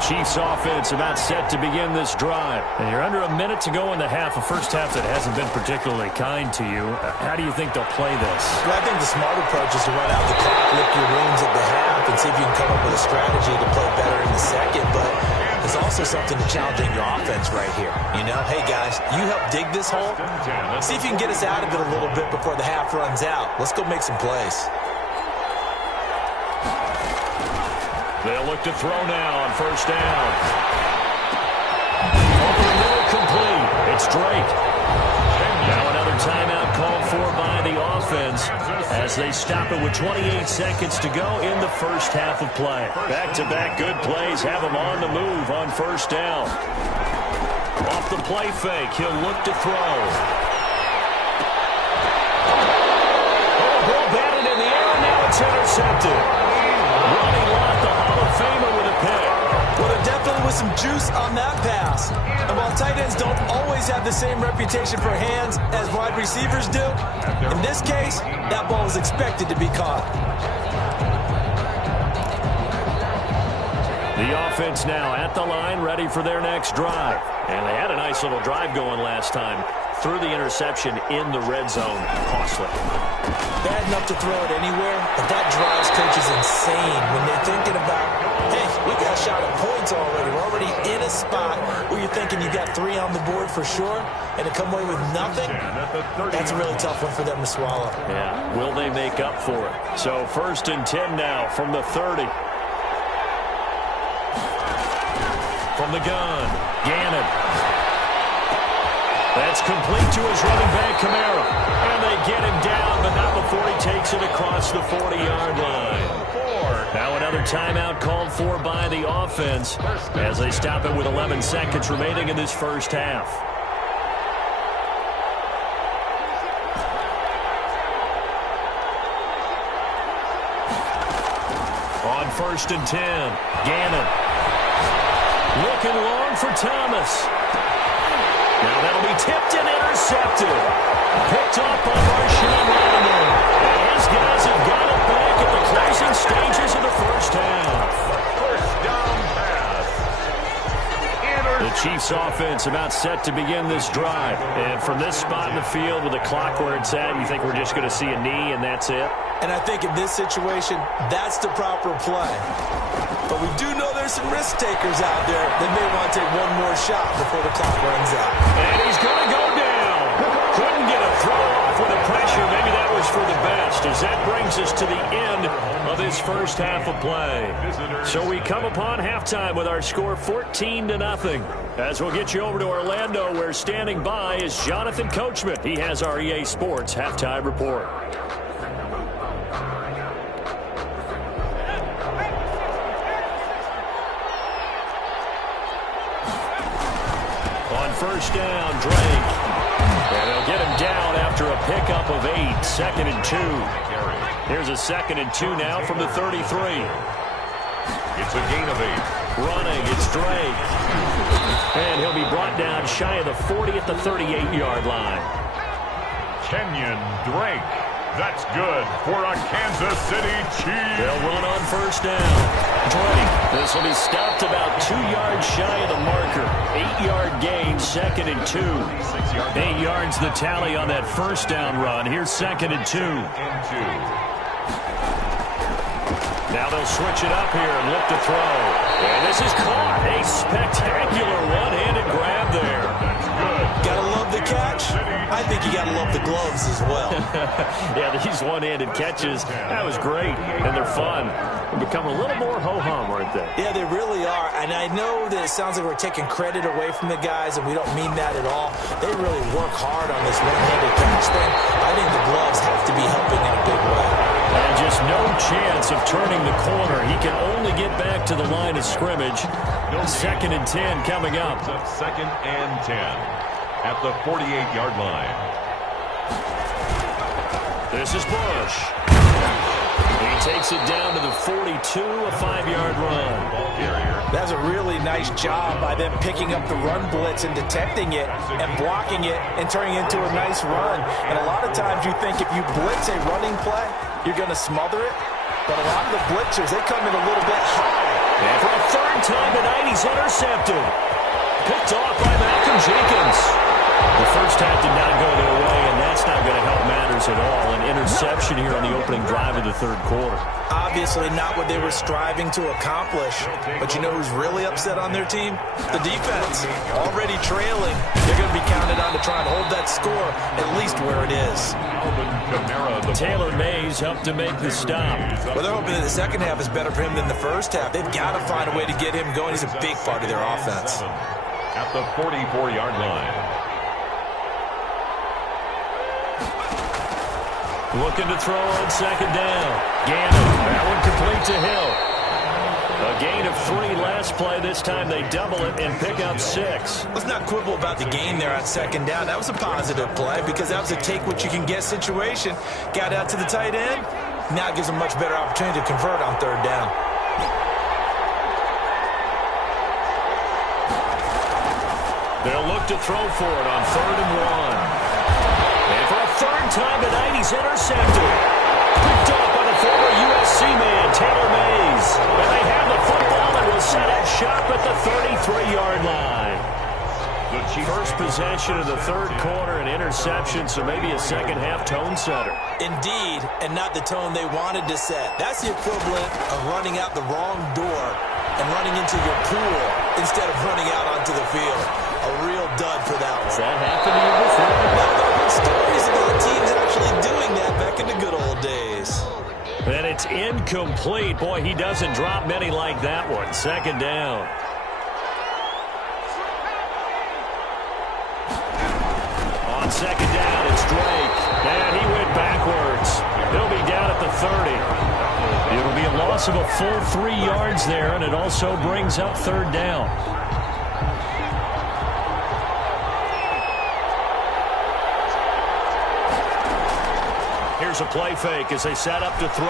Chiefs offense about set to begin this drive. And you're under a minute to go in the half, a first half that hasn't been particularly kind to you. How do you think they'll play this? Well, I think the smart approach is to run out the clock, lick your wounds at the half, and see if you can come up with a strategy to play better in the second. But there's also something to challenging your offense right here. You know, hey, guys, you help dig this hole. See if you can get us out of it a little bit before the half runs out. Let's go make some plays. They'll look to throw now on first down. Over the middle, complete. It's Drake. Now another timeout called for by the offense as they stop it with 28 seconds to go in the first half of play. Back-to-back good plays have them on the move on first down. Off the play fake, he'll look to throw. Oh, ball batted in the air, and now it's intercepted. Ronnie Lott, the Hall of Famer, with a pick. Well, there definitely was some juice on that pass. And while tight ends don't always have the same reputation for hands as wide receivers do, in this case, that ball was expected to be caught. The offense now at the line, ready for their next drive. And they had a nice little drive going last time. Threw the interception in the red zone. Costly. Bad enough to throw it anywhere, but that drives coaches insane when they're thinking about, hey, we got a shot at points already. We're already in a spot where you're thinking you got 3 on the board for sure, and to come away with nothing, that's a really tough one for them to swallow. Yeah, will they make up for it? So 1st and 10 now from the 30. From the gun, Gannon. That's complete to his running back, Kamara. And they get him down, but not before he takes it across the 40-yard line. Now another timeout called for by the offense as they stop it with 11 seconds remaining in this first half. On 1st and 10, Gannon. Looking long for Thomas. Now that'll be tipped and intercepted. Picked off by Marshawn Lattimore. And his guys have got it back at the closing stages of the first half. First down pass. The Chiefs offense about set to begin this drive. And from this spot in the field with the clock where it's at, you think we're just going to see a knee and that's it? And I think in this situation, that's the proper play. But we do know they're there's some risk takers out there that may want to take one more shot before the clock runs out. And he's going to go down. Couldn't get a throw off with the pressure. Maybe that was for the best, as that brings us to the end of this first half of play. So we come upon halftime with our score 14-0. As we'll get you over to Orlando, where standing by is Jonathan Coachman. He has our EA Sports halftime report. On first down, Drake. And they'll get him down after a pickup of 8. 2nd and 2. Here's a 2nd and 2 now from the 33. It's a gain of 8. Running, it's Drake. And he'll be brought down shy of the 40 at the 38-yard line. Kenyon Drake. That's good for a Kansas City Chiefs. They'll run on first down. Drake, this will be stopped about 2 yards shy of the marker. 8-yard gain, 2nd and 2. 8 yards the tally on that first down run. Here's 2nd and 2. Now they'll switch it up here and look to throw. And this is caught. A spectacular one-handed grab there. That's good. Gotta love the catch. I think you gotta love the gloves as well. Yeah, these one-handed catches, that was great. And they're fun. They become a little more ho-hum, aren't they? Yeah, they really are. And I know that it sounds like we're taking credit away from the guys, and we don't mean that at all. They really work hard on this one-handed catch thing. I think the gloves have to be helping in a big way. And just no chance of turning the corner. He can only get back to the line of scrimmage. 2nd and 10 coming up. 2nd and 10 at the 48-yard line. This is Bush. He takes it down to the 42, a 5-yard run. That's a really nice job by them picking up the run blitz and detecting it and blocking it and turning it into a nice run. And a lot of times you think if you blitz a running play, you're going to smother it. But a lot of the blitzers, they come in a little bit high. And for a 3rd time tonight, he's intercepted. Picked off by Malcolm Jenkins. The first half did not go their way, and that's not going to help matters at all. An interception here on the opening drive of the 3rd quarter. Obviously not what they were striving to accomplish. But you know who's really upset on their team? The defense. Already trailing. They're going to be counted on to try and hold that score at least where it is. Taylor Mays helped to make the stop. Well, they're hoping that the second half is better for him than the first half. They've got to find a way to get him going. He's a big part of their offense. At the 44-yard line. Looking to throw on 2nd down. Gannon, that one complete to Hill. A gain of 3 last play. This time they double it and pick up 6. Let's not quibble about the gain there on 2nd down. That was a positive play because that was a take-what-you-can-get situation. Got out to the tight end. Now it gives them a much better opportunity to convert on 3rd down. They'll look to throw for it on 3rd and 1. And for a 3rd time tonight, he's intercepted. Picked off by the former USC man, Taylor Mays. And they have the football and will set up shop at the 33-yard line. First possession of the 3rd quarter, an interception, so maybe a second-half tone setter. Indeed, and not the tone they wanted to set. That's the equivalent of running out the wrong door and running into your pool instead of running out onto the field. A real dud for that one. Has that happened to you before? Well, there have been stories about teams actually doing that back in the good old days. And it's incomplete. Boy, he doesn't drop many like that one. 2nd down. On 2nd down, it's Drake. And he went backwards. He'll be down at the 30. It'll be a loss of a full 3 yards there, and it also brings up 3rd down. Here's a play fake as they set up to throw.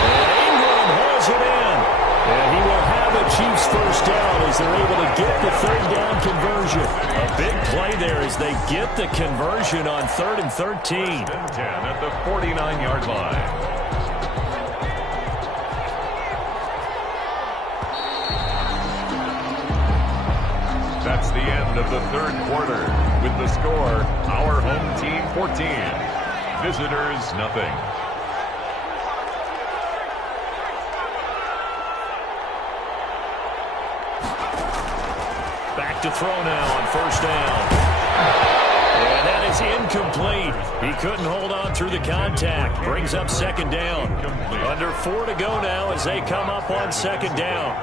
And Ingram hauls it in. And he will have a Chiefs first down as they're able to get the 3rd down conversion. A big play there as they get the conversion on 3rd and 13. 10 at the 49-yard line. That's the end of the 3rd quarter. With the score, our home team 14, visitors nothing. Look to throw now on first down. And that is incomplete. He couldn't hold on through the contact. Brings up second down. Under 4 to go now as they come up on second down.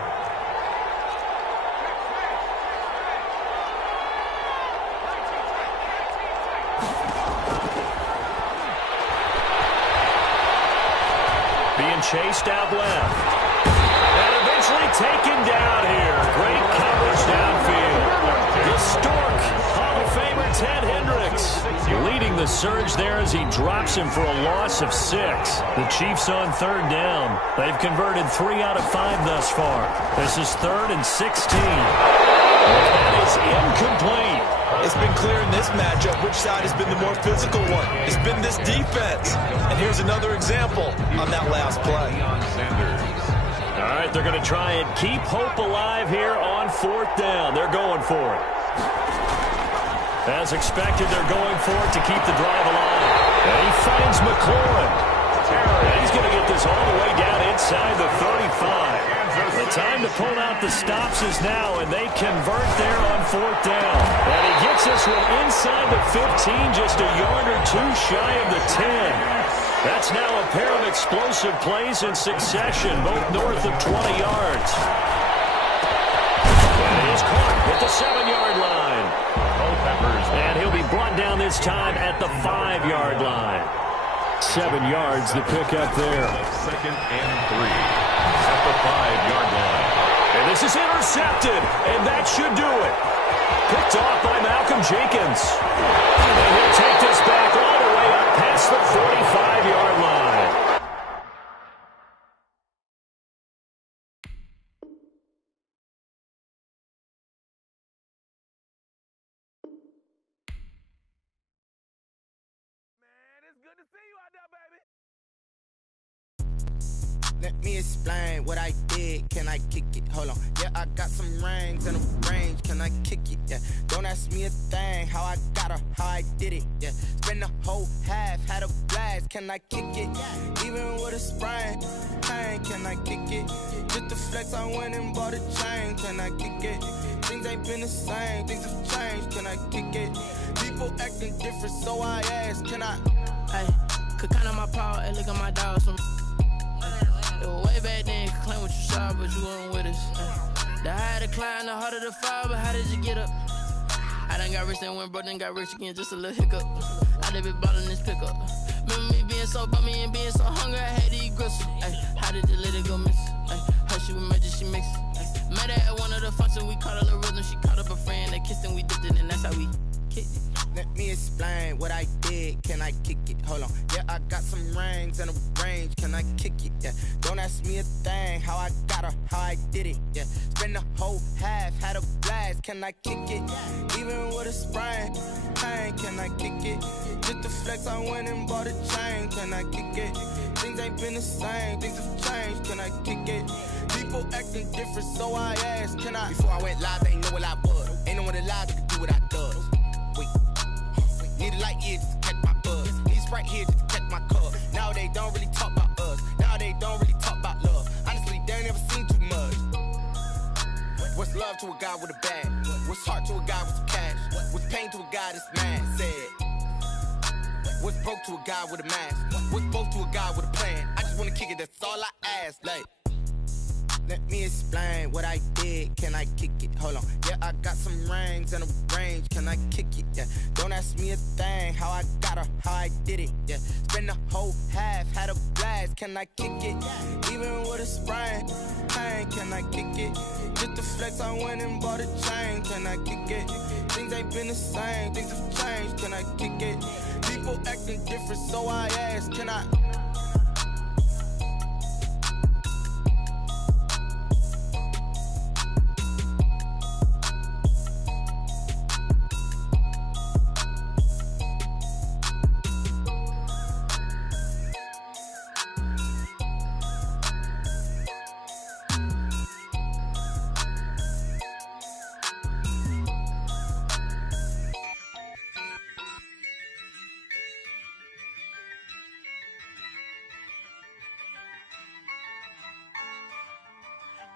Being chased out left. And eventually taken down here. Great coverage downfield. The Stork, Hall of Famer Ted Hendricks, leading the surge there as he drops him for a loss of 6. The Chiefs on third down. They've converted 3 out of 5 thus far. This is 3rd and 16. That is incomplete. It's been clear in this matchup which side has been the more physical one. It's been this defense. And here's another example on that last play. All right, they're going to try and keep hope alive here on 4th down. They're going for it. As expected, they're going for it to keep the drive alive. And he finds McLaurin. And he's going to get this all the way down inside the 35. The time to pull out the stops is now, and they convert there on 4th down. And he gets this one inside the 15, just a yard or 2 shy of the 10. That's now a pair of explosive plays in succession, both north of 20 yards. And he is caught at the 7-yard line. And he'll be brought down this time at the 5-yard line. 7 yards the pickup there. 2nd and 3 at the 5-yard line. And this is intercepted, and that should do it. Picked off by Malcolm Jenkins. And he'll take this back all the way up past the 45-yard line. Let me explain what I did. Can I kick it? Hold on. Yeah, I got some rings and a range. Can I kick it? Yeah. Don't ask me a thing. How I got her, how I did it. Yeah. Spend the whole half, had a blast. Can I kick it? Even with a sprain, pain. Can I kick it? Just the flex, I went and bought a chain. Can I kick it? Things ain't been the same. Things have changed. Can I kick it? People acting different, so I ask. Can I? Hey, could count on my power and look at my dogs from. It was way back then, could claim what you saw, but you weren't with us. The higher the climb, the harder the fall, but how did you get up? I done got rich and went broke, then got rich again, just a little hiccup. I done been ballin' this pickup. Remember me being so bummy and being so hungry, I had to eat gristle. How did the little go miss? Her she was major, she mixed. Met her at one of the functions, we caught a little rhythm, she caught up a friend, they kissed and we dipped it, and that's how we kicked it. Let me explain what I did. Can I kick it? Hold on. Yeah, I got some rings and a range. Can I kick it? Yeah. Don't ask me a thing. How I got her, how I did it. Yeah. Spend the whole half, had a blast. Can I kick it? Even with a sprain, pain. Can I kick it? Just the flex, I went and bought a chain. Can I kick it? Things ain't been the same. Things have changed. Can I kick it? People acting different, so I asked. Can I? Before I went live, they ain't know what I was. Ain't no one alive that could do what I does. Wait. Need a light here just to catch my buzz. Need Sprite here just to catch my cup. Now they don't really talk about us. Now they don't really talk about love. Honestly, they ain't never seen too much. What's love to a guy with a bag? What's heart to a guy with some cash? What's pain to a guy that's mad? Said. What's broke to a guy with a mask? What's broke to a guy with a plan? I just wanna kick it, that's all I ask. Like, let me explain what I did. Can I kick it? Hold on. Yeah, I got some rings and a range. Can I kick it? Yeah. Don't ask me a thing. How I got her, how I did it. Yeah. Spend the whole half, had a blast. Can I kick it? Even with a sprain, pain. Can I kick it? Just the flex, I went and bought a chain. Can I kick it? Things ain't been the same. Things have changed. Can I kick it? People acting different, so I ask. Can I?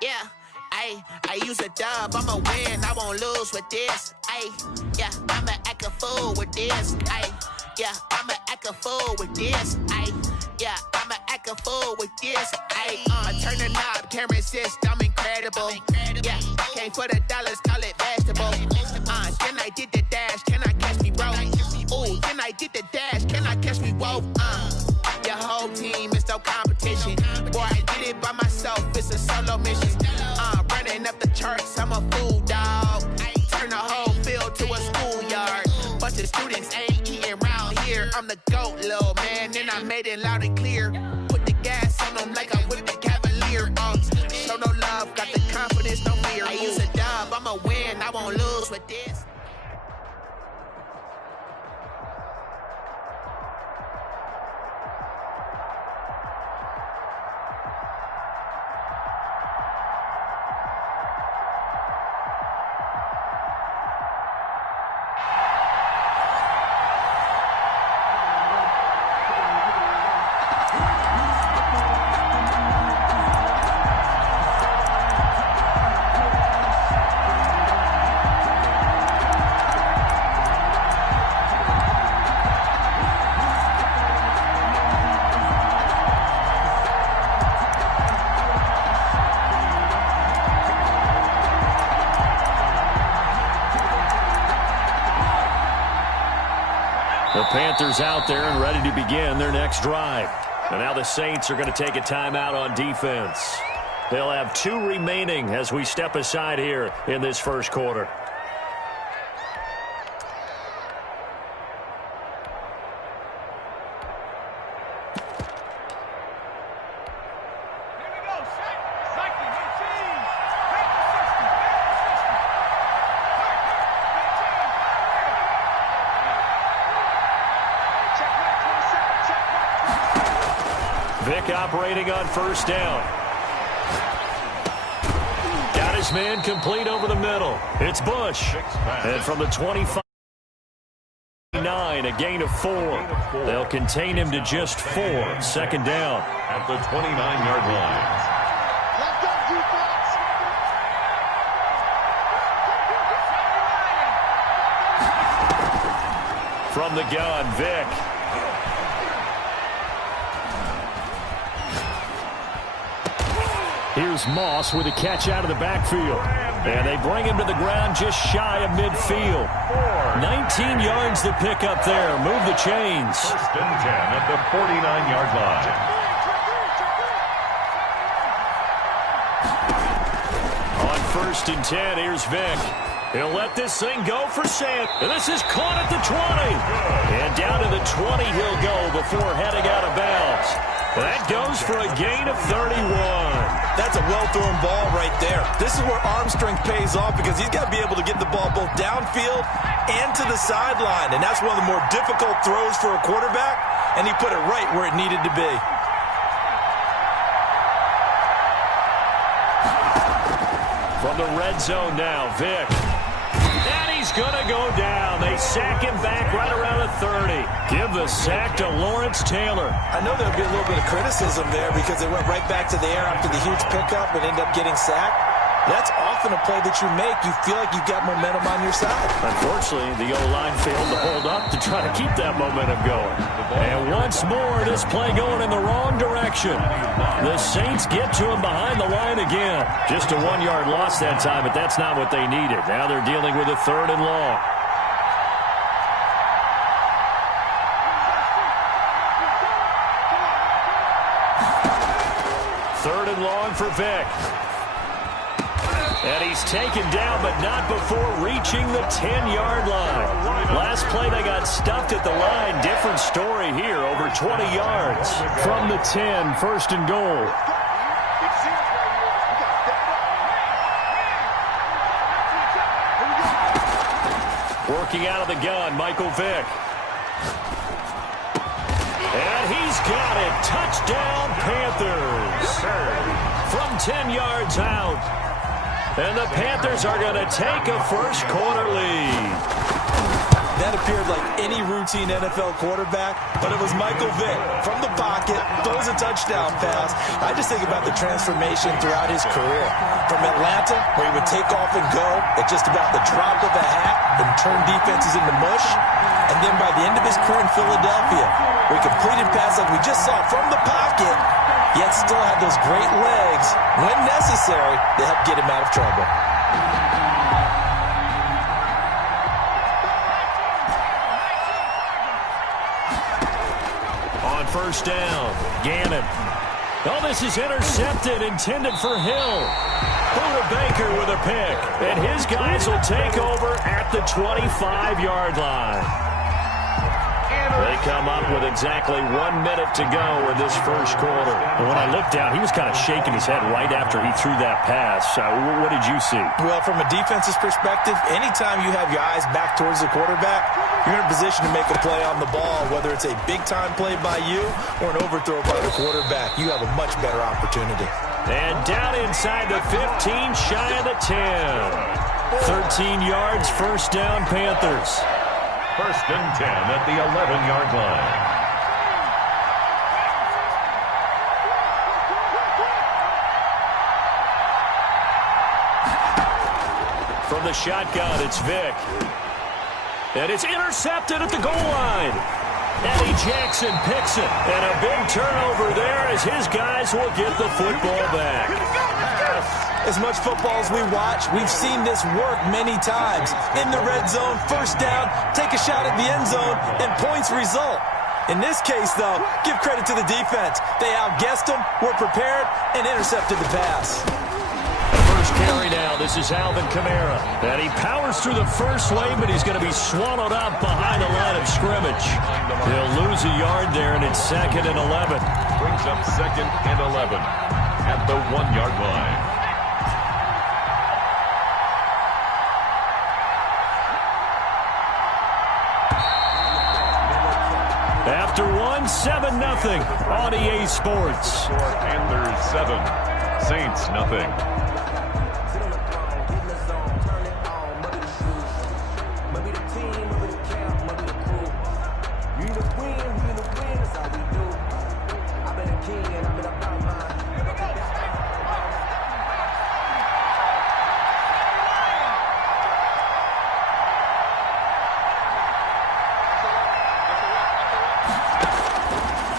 Yeah, Ayy, I use a dub, I'ma win, I won't lose with this. Ayy, yeah, I'ma act a fool with this. Ayy, yeah, I'ma act a fool with this. Ayy, yeah, I'ma act a fool with this. Ayy, I turn the knob, can't resist, I'm incredible. Yeah, came for the dollars, call it vegetable. Then I did the dash, can I catch me, bro? Ooh, then I did the dash, can I catch me, whoa? Your whole team is no competition. Boy, I did it by myself, it's a solo mission. Running up the charts, I'm a fool, dog. Turn the whole field to a schoolyard. Bunch of students ain't eating round here. I'm the GOAT, little man, and I made it loud and clear. Put the gas on them like I'm with the Cavalier. Show no love, got the confidence, no fear. I use a dub, I'ma win, I won't lose with this. The Panthers out there and ready to begin their next drive. And now the Saints are going to take a timeout on defense. They'll have 2 remaining as we step aside here in this first quarter. Vic operating on first down. Got his man complete over the middle. It's Bush. And from the 25, a gain of 4. They'll contain him to just 4. Second down. At the 29-yard line. From the gun, Vic. Here's Moss with a catch out of the backfield. And they bring him to the ground just shy of midfield. 19 yards to pick up there. Move the chains. First and 10 at the 49-yard line. On first and 10, here's Vic. He'll let this thing go for Sam. And this is caught at the 20. And down to the 20 he'll go before heading out of bounds. That goes for a gain of 31. That's a well-thrown ball right there. This is where arm strength pays off because he's got to be able to get the ball both downfield and to the sideline. And that's one of the more difficult throws for a quarterback, and he put it right where it needed to be. From the red zone now, Vic. And he's going to go down. They sack him back right around the 30. Give the sack to Lawrence Taylor. I know there'll be a little bit of criticism there because they went right back to the air after the huge pickup and ended up getting sacked. That's often a play that you make. You feel like you've got momentum on your side. Unfortunately, the O-line failed to hold up to try to keep that momentum going. And once more, this play going in the wrong direction. The Saints get to him behind the line again. Just a 1-yard loss that time, but that's not what they needed. Now they're dealing with a 3rd and long. Third and long for Vic. And he's taken down, but not before reaching the 10-yard line. Last play, they got stuffed at the line. Different story here, over 20 yards. From the 10, first and goal. Working out of the gun, Michael Vick. And he's got it. Touchdown, Panthers. From 10 yards out. And the Panthers are going to take a first quarter lead. that appeared like any routine NFL quarterback, but it was Michael Vick from the pocket, throws a touchdown pass. I just think about the transformation throughout his career. From Atlanta, where he would take off and go at just about the drop of a hat and turn defenses into mush. And then by the end of his career in Philadelphia, where he completed passes like we just saw from the pocket, yet still had those great legs, when necessary, to help get him out of trouble. On first down, Gannon. Oh, this is intercepted, intended for Hill. Buda Baker with a pick, and his guys will take over at the 25-yard line. They come up with exactly 1 minute to go in this first quarter. Well, when I looked down, he was kind of shaking his head right after he threw that pass. What did you see? Well, from a defense's perspective, anytime you have your eyes back towards the quarterback, you're in a position to make a play on the ball, whether it's a big-time play by you or an overthrow by the quarterback. You have a much better opportunity. And down inside the 15, shy of the 10. 13 yards, first down, Panthers. First and 10 at the 11-yard line. From the shotgun, it's Vick. And it's intercepted at the goal line. Eddie Jackson picks it. And a big turnover there as his guys will get the football back. As much football as we watch, we've seen this work many times. In the red zone, first down, take a shot at the end zone, and points result. In this case, though, give credit to the defense. They outguessed them, were prepared, and intercepted the pass. First carry now. This is Alvin Kamara. And he powers through the first lane, but he's going to be swallowed up behind the line of scrimmage. He'll lose a yard there, and it's 2nd and 11. Brings up 2nd and 11 at the 1-yard line. After 7-0 on EA Sports. Panthers 7, Saints nothing.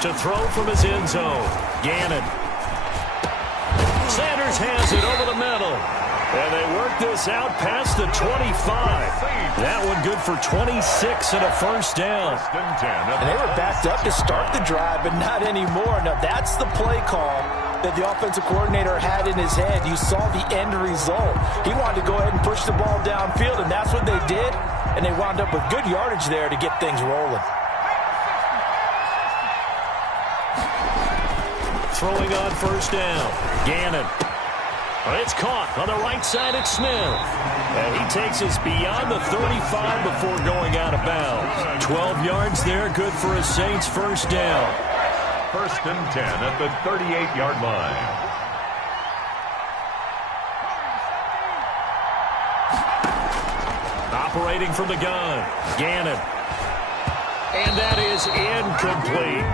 To throw from his end zone, Gannon. Sanders has it over the middle. And they work this out past the 25. That one good for 26 and a first down. And they were backed up to start the drive, but not anymore. Now, that's the play call that the offensive coordinator had in his head. You saw the end result. He wanted to go ahead and push the ball downfield, and that's what they did. And they wound up with good yardage there to get things rolling. Throwing on first down, Gannon. It's caught on the right side at Smith. And he takes us beyond the 35 before going out of bounds. 12 yards there, good for a Saints first down. First and 10 at the 38-yard line. Operating from the gun, Gannon. And that is incomplete.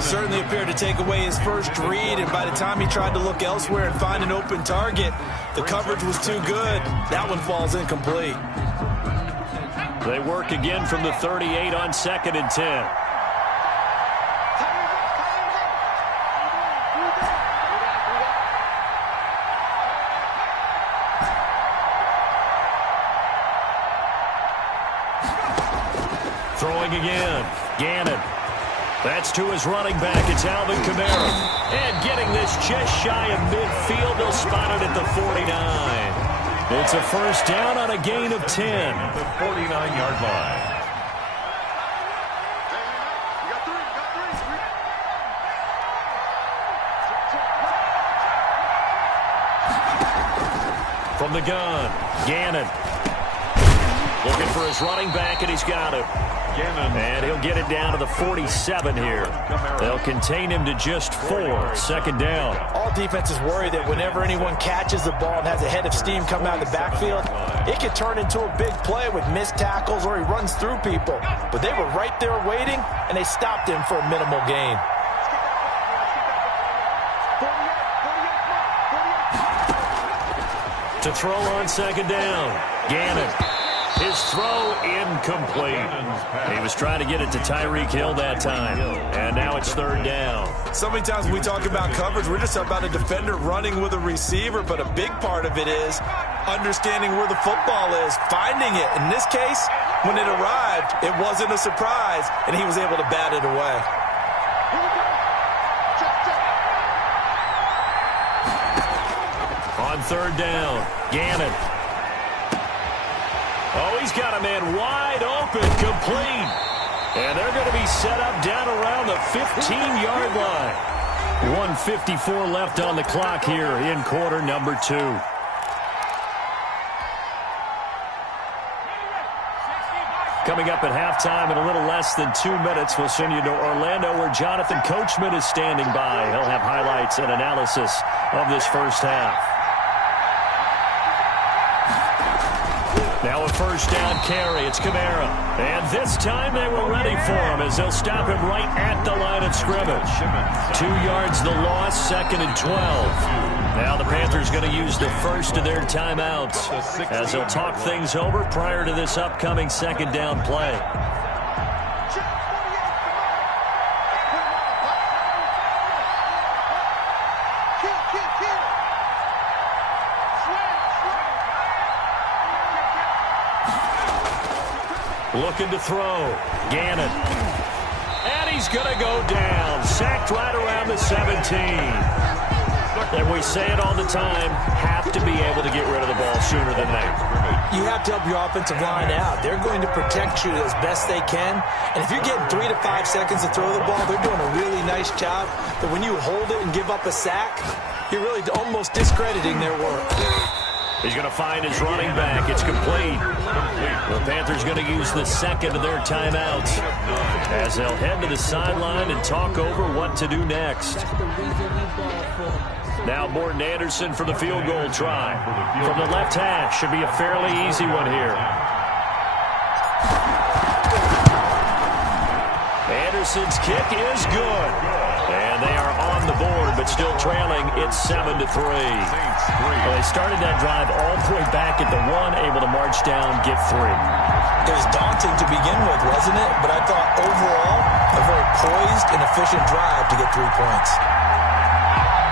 Certainly appeared to take away his first read, and by the time he tried to look elsewhere and find an open target, the coverage was too good. That one falls incomplete. They work again from the 38 on 2nd and 10. Throwing again, Gannon. That's to his running back. It's Alvin Kamara. And getting this just shy of midfield. They'll spot it at the 49. It's a first down on a gain of 10. At the 49-yard line. From the gun, Gannon. Looking for his running back, and he's got it. And he'll get it down to the 47 here. They'll contain him to just 4. Second down. All defenses worry that whenever anyone catches the ball and has a head of steam come out of the backfield, it could turn into a big play with missed tackles or he runs through people. But they were right there waiting, and they stopped him for a minimal gain. To throw on second down. Gannon. His throw incomplete. He was trying to get it to Tyreek Hill that time. And now it's third down. So many times when we talk about coverage, we're just about a defender running with a receiver, but a big part of it is understanding where the football is, finding it. In this case, when it arrived, it wasn't a surprise, and he was able to bat it away. On third down, Gannon. Oh, he's got a man wide open, complete. And they're going to be set up down around the 15-yard line. 1:54 left on the clock here in quarter number 2. Coming up at halftime in a little less than 2 minutes, we'll send you to Orlando where Jonathan Coachman is standing by. He'll have highlights and analysis of this first half. Now a first down carry. It's Kamara. And this time they were ready for him as they'll stop him right at the line of scrimmage. 2 yards the loss, second and 12. Now the Panthers going to use the first of their timeouts as they'll talk things over prior to this upcoming second down play. Looking to throw. Gannon. And he's going to go down. Sacked right around the 17. And we say it all the time, have to be able to get rid of the ball sooner than that. You have to help your offensive line out. They're going to protect you as best they can. And if you're getting 3 to 5 seconds to throw the ball, they're doing a really nice job. But when you hold it and give up a sack, you're really almost discrediting their work. He's going to find his running back. It's complete. The Panthers going to use the second of their timeouts as they'll head to the sideline and talk over what to do next. Now Morton Anderson for the field goal try. From the left hash, should be a fairly easy one here. Anderson's kick is good. And they are on the board, but still trailing. It's 7-3. Well, they started that drive all the way back at the 1, able to march down, get 3. It was daunting to begin with, wasn't it? But I thought overall, a very poised and efficient drive to get 3 points.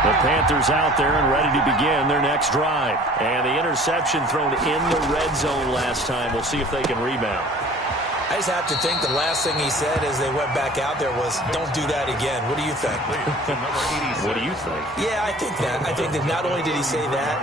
The Panthers out there and ready to begin their next drive. And the interception thrown in the red zone last time. We'll see if they can rebound. I just have to think the last thing he said as they went back out there was, don't do that again. What do you think? What do you think? Yeah, I think that. I think that not only did he say that,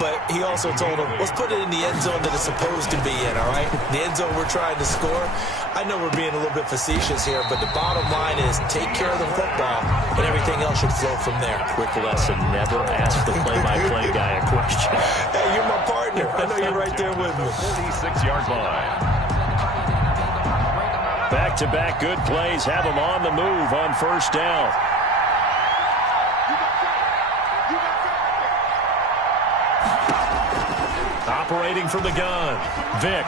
but he also told him, let's put it in the end zone that it's supposed to be in, all right? The end zone we're trying to score. I know we're being a little bit facetious here, but the bottom line is take care of the football, and everything else should flow from there. Quick lesson, never ask the play-by-play guy a question. Hey, you're my partner. I know you're right there with me. 46-yard line. Back-to-back good plays have him on the move on first down. Operating from the gun, Vick.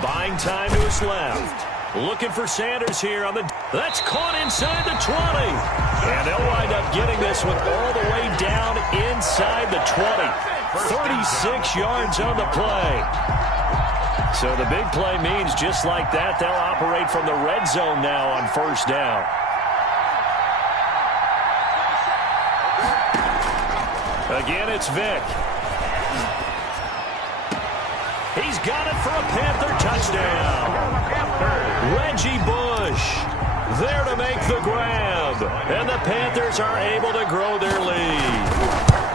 Buying time to his left. Looking for Sanders here on the... That's caught inside the 20. And they'll wind up getting this one all the way down inside the 20. 36 yards on the play. So the big play means just like that, they'll operate from the red zone now on first down. Again, it's Vick. He's got it for a Panther touchdown. Reggie Bush there to make the grab. And the Panthers are able to grow their lead.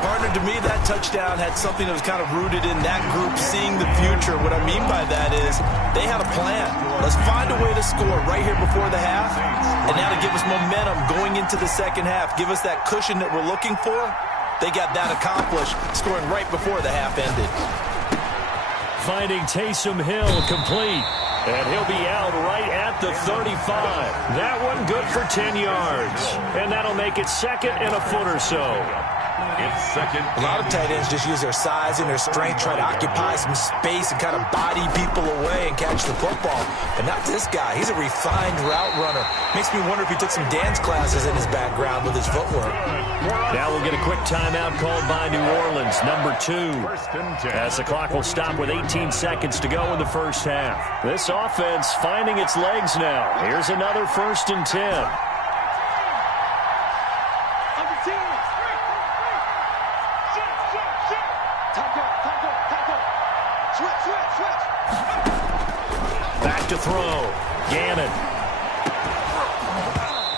Partner, to me, that touchdown had something that was kind of rooted in that group seeing the future. What I mean by that is they had a plan. Let's find a way to score right here before the half. And now to give us momentum going into the second half, give us that cushion that we're looking for. They got that accomplished, scoring right before the half ended. finding Taysom Hill complete. And he'll be out right at the 35. That one good for 10 yards. And that'll make it second and a foot or so. It's second. A lot of tight ends just use their size and their strength, try to occupy some space and kind of body people away and catch the football. But not this guy. He's a refined route runner. Makes me wonder if he took some dance classes in his background with his footwork. Now we'll get a quick timeout called by New Orleans, number 2. As the clock will stop with 18 seconds to go in the first half. This offense finding its legs now. Here's another 1st and 10. Back to throw. Gannon.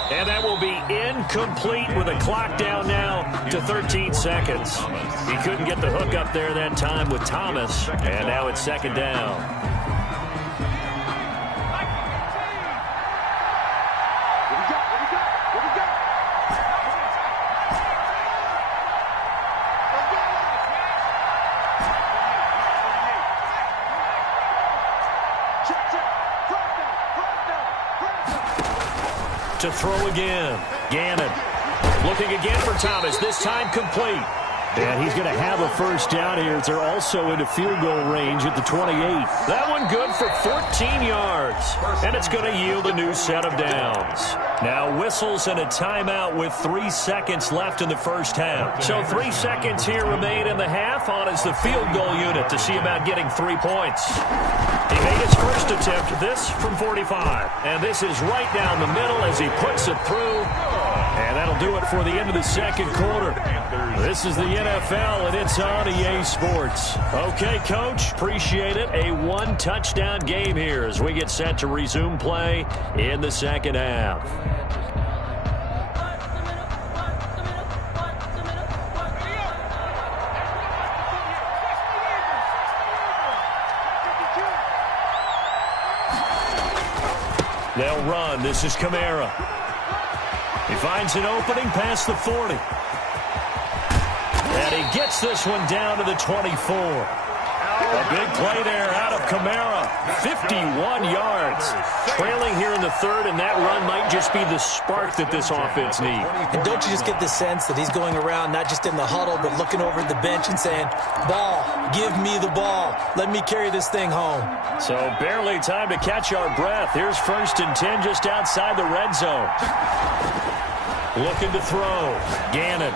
And that will be incomplete with a clock down now to 13 seconds. He couldn't get the hook up there that time with Thomas. And now it's 2nd down. To throw again. Gannon looking again for Thomas, this time complete. And he's going to have a 1st down here. They're also into field goal range at the 28. That one good for 14 yards. And it's going to yield a new set of downs. Now whistles and a timeout with 3 seconds left in the first half. So 3 seconds here remain in the half on as the field goal unit to see about getting 3 points. He made his first attempt, this from 45. And this is right down the middle as he puts it through. And that'll do it for the end of the second quarter. This is the NFL, and it's on EA Sports. Okay, Coach, appreciate it. A 1-touchdown game here as we get set to resume play in the second half. They'll run. This is Kamara. He finds an opening past the 40. And he gets this one down to the 24. A big play there out of Kamara. 51 yards. Trailing here in the 3rd, and that run might just be the spark that this offense needs. And don't you just get the sense that he's going around not just in the huddle, but looking over at the bench and saying, ball, give me the ball. Let me carry this thing home. So barely time to catch our breath. Here's 1st and 10 just outside the red zone. Looking to throw. Gannon.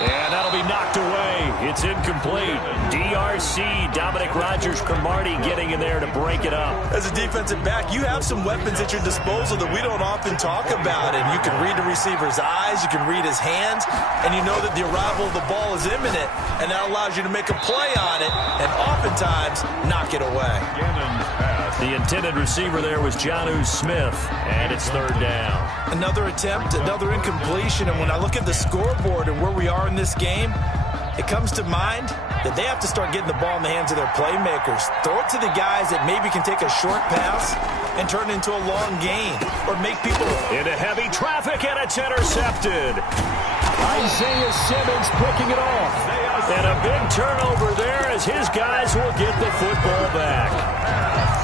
And that'll be knocked away. It's incomplete. DRC, Dominic Rodgers-Cromartie getting in there to break it up. As a defensive back, you have some weapons at your disposal that we don't often talk about. And you can read the receiver's eyes, you can read his hands, and you know that the arrival of the ball is imminent. And that allows you to make a play on it and oftentimes knock it away. The intended receiver there was Jonnu Smith, and it's 3rd down. Another attempt, another incompletion, and when I look at the scoreboard and where we are in this game, it comes to mind that they have to start getting the ball in the hands of their playmakers. Throw it to the guys that maybe can take a short pass and turn it into a long gain or make people... Into heavy traffic, and it's intercepted. Isaiah Simmons picking it off. And a big turnover there as his guys will get the football back.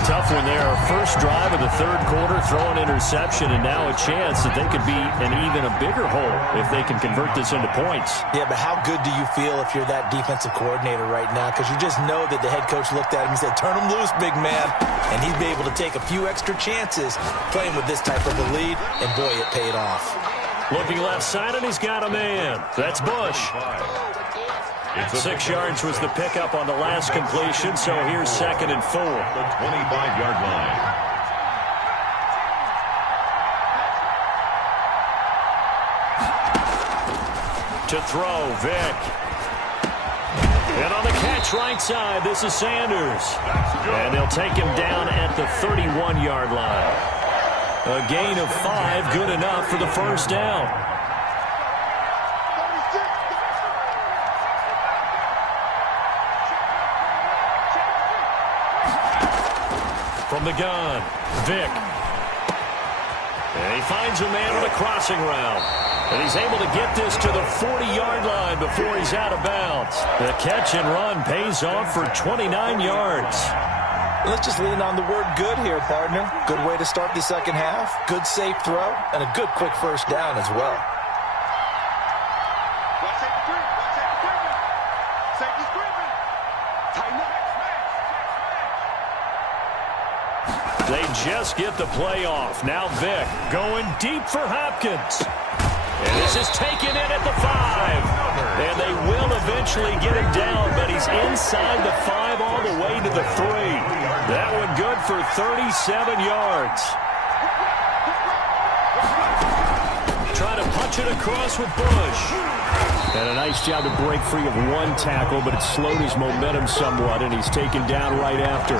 Tough one there. First drive of the 3rd quarter, throw an interception, and now a chance that they could be in even a bigger hole if they can convert this into points. Yeah, but how good do you feel if you're that defensive coordinator right now? Because you just know that the head coach looked at him and said, turn him loose, big man. And he'd be able to take a few extra chances playing with this type of a lead, and boy, it paid off. Looking left side, and he's got a man. That's Bush. 6 yards was the pickup on the last completion, so here's 2nd and 4. The 25-yard line. To throw, Vick. And on the catch right side, this is Sanders. And they'll take him down at the 31-yard line. A gain of 5, good enough for the 1st down. From the gun, Vick. And he finds a man on a crossing route. And he's able to get this to the 40-yard line before he's out of bounds. The catch and run pays off for 29 yards. Let's just lean on the word good here, partner. Good way to start the second half. Good safe throw, and a good quick first down as well. They just get the play off. Now Vick going deep for Hopkins. And this is taken in at the 5. And they will eventually get him down, but he's inside the 5 all the way to the 3. That one good for 37 yards. Trying to punch it across with Bush. And a nice job to break free of one tackle, but it slowed his momentum somewhat, and he's taken down right after.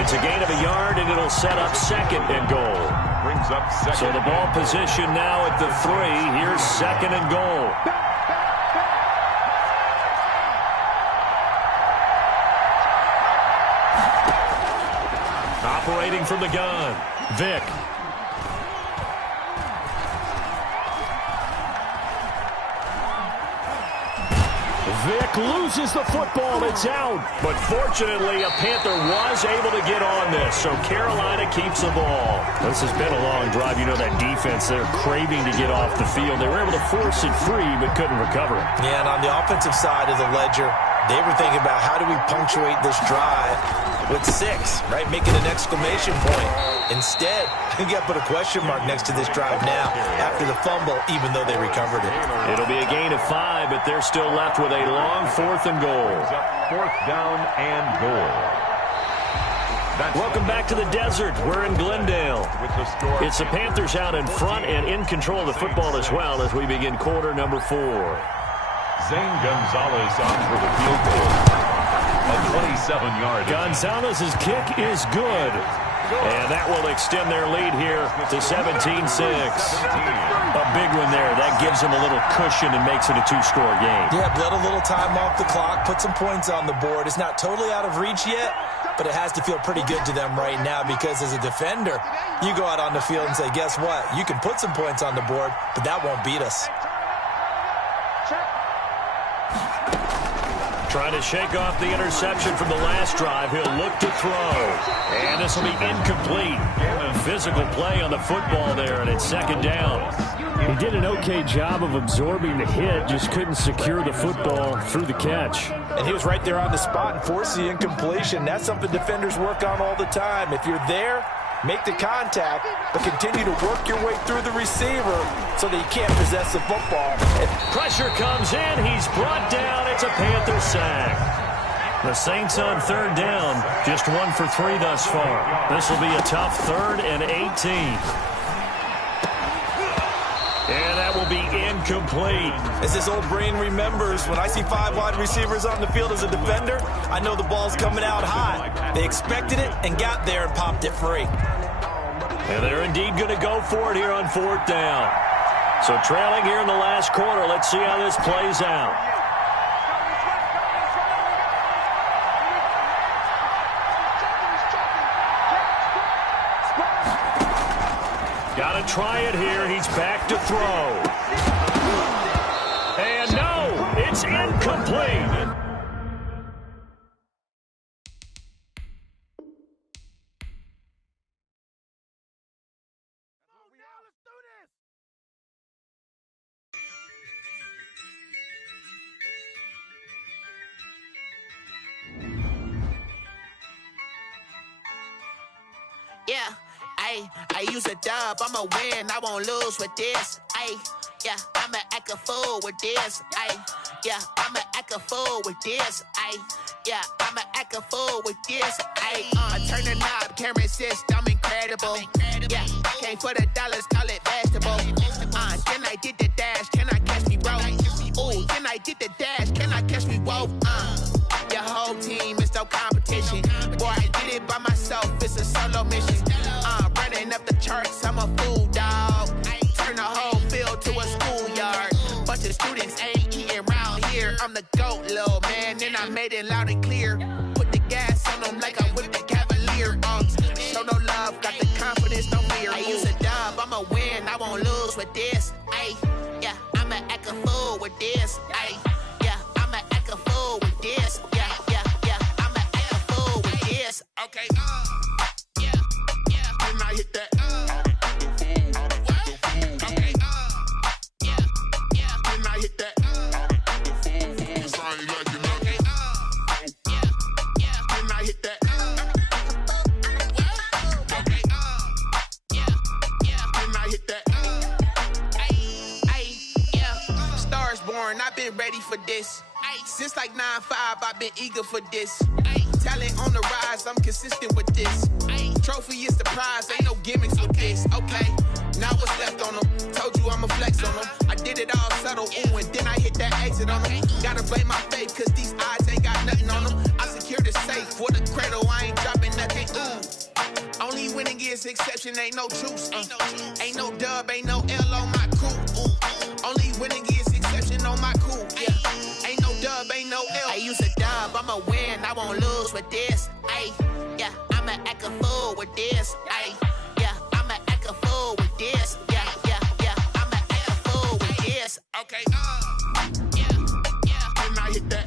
It's a gain of a yard, and it'll set up second and goal. Brings up second. So the ball position now at the 3. Here's second and goal. Operating from the gun, Vick. Vick loses the football. It's out. But fortunately, a Panther was able to get on this, so Carolina keeps the ball. This has been a long drive. You know that defense, they're craving to get off the field. They were able to force it free, but couldn't recover it. Yeah, and on the offensive side of the ledger, they were thinking about how do we punctuate this drive with 6, right? Make it an exclamation point. Instead, you got to put a question mark next to this drive now after the fumble, even though they recovered it. It'll be a gain of 5, but they're still left with a long 4th and goal. 4th down and goal. Welcome back to the desert. We're in Glendale. It's the Panthers out in front and in control of the football as well as we begin quarter number 4. Zane Gonzalez on for the field goal. A 27-yard. Gonzalez's kick is good. And that will extend their lead here to 17-6. A big one there. That gives them a little cushion and makes it a 2-score game. Yeah, bled a little time off the clock, put some points on the board. It's not totally out of reach yet, but it has to feel pretty good to them right now because as a defender, you go out on the field and say, guess what? You can put some points on the board, but that won't beat us. Trying to shake off the interception from the last drive. He'll look to throw. And this will be incomplete. Physical play on the football there, and it's second down. He did an okay job of absorbing the hit, just couldn't secure the football through the catch. And he was right there on the spot and forced the incompletion. That's something defenders work on all the time. If you're there, make the contact, but continue to work your way through the receiver so that you can't possess the football. Pressure comes in. He's brought down. It's a Panther sack. The Saints on 3rd down. Just 1 for 3 thus far. This will be a tough 3rd and 18. And that will be incomplete. As this old brain remembers, when I see 5 wide receivers on the field as a defender, I know the ball's coming out high. They expected it and got there and popped it free. And they're indeed going to go for it here on 4th down. So trailing here in the last quarter, let's see how this plays out. Got to try it here. He's back to throw. And no, it's incomplete. Yeah, I use a dub, I'ma win, I won't lose with this. Yeah, I'ma act a fool with this. Yeah, I'ma act a fool with this. Yeah, I'ma act a fool with this. I turn the knob, can't resist, I'm incredible. Yeah, came for the dollars, call it vegetable. Then I did the dash, can I catch me, bro? Ooh, then I did the dash, can I catch me, whoa? Your whole team is no competition. Boy, I did it by myself, it's a solo mission. Running up the charts, I'm a fool, dog. Turn the whole field to a schoolyard. Bunch of students ain't eating round here. I'm the GOAT, little man, and I made it loud and clear. Put the gas on them like I'm with the Cavalier. Show no love, got the confidence, no fear. I use a dub, I'ma win, I won't lose with this. Yeah, born, I've been ready for this. Since like 9-5, I've been eager for this. Talent on the rise, I'm consistent with this. Trophy is the prize, ain't no gimmicks with this. Okay, now what's left on them? Told you I'ma flex on them. I did it all subtle, ooh, and then I hit that exit on them. Gotta blame my faith, cause these eyes ain't got nothing on them. I secured the safe for the cradle, I ain't dropping nothing, ooh. Only winning is exception, ain't no truce. Ain't no dub, ain't no L on my crew. Ooh. Only winning is exception on my crew. Yeah. Ain't no dub, ain't no L. I use a dub, I'ma win, I won't lose with this. Ay, yeah, I'ma act a fool with this. Ay, yeah, I'ma act a fool with this. Yeah, yeah, yeah, I'ma act a fool with this. Okay, yeah, yeah. Then I hit that.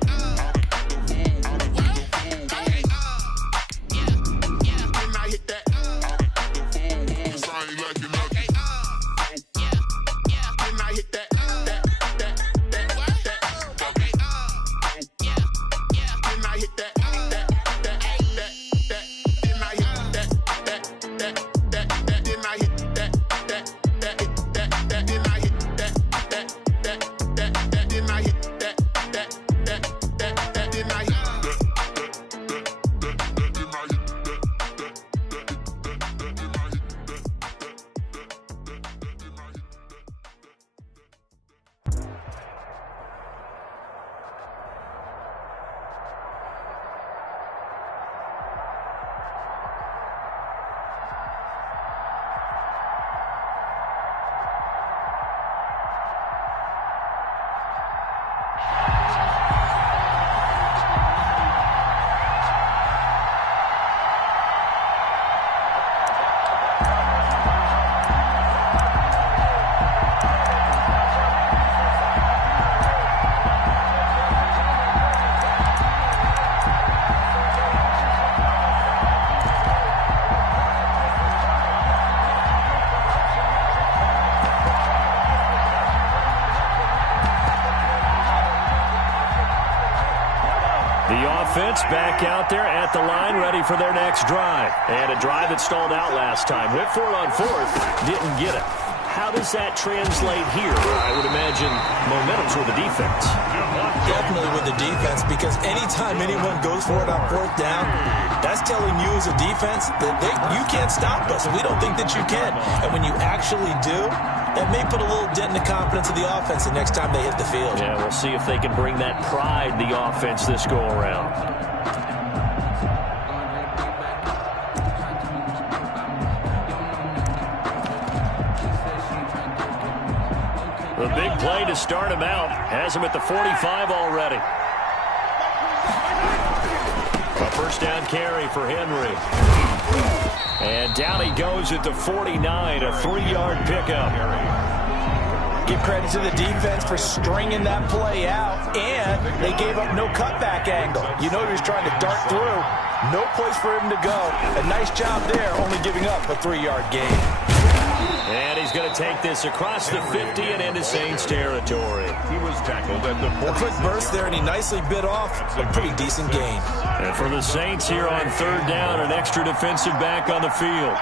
Offense back out there at the line, ready for their next drive. And a drive that stalled out last time. Went for it on fourth, didn't get it. How does that translate here? I would imagine momentum's with the defense. Definitely with the defense, because anytime anyone goes for it on fourth down, that's telling you as a defense that you can't stop us. We don't think that you can. And when you actually do, that may put a little dent in the confidence of the offense the next time they hit the field. Yeah, we'll see if they can bring that pride, the offense, this go-around. The big play to start him out. Has him at the 45 already. A first down carry for Henry. And down he goes at the 49, a 3-yard pickup. Give credit to the defense for stringing that play out, and they gave up no cutback angle. You know he was trying to dart through. No place for him to go. A nice job there, only giving up a 3-yard gain. And he's going to take this across the 50 and into Saints territory. He was tackled at the 40. A quick burst there, and he nicely bit off a pretty decent gain. And for the Saints here on third down, an extra defensive back on the field.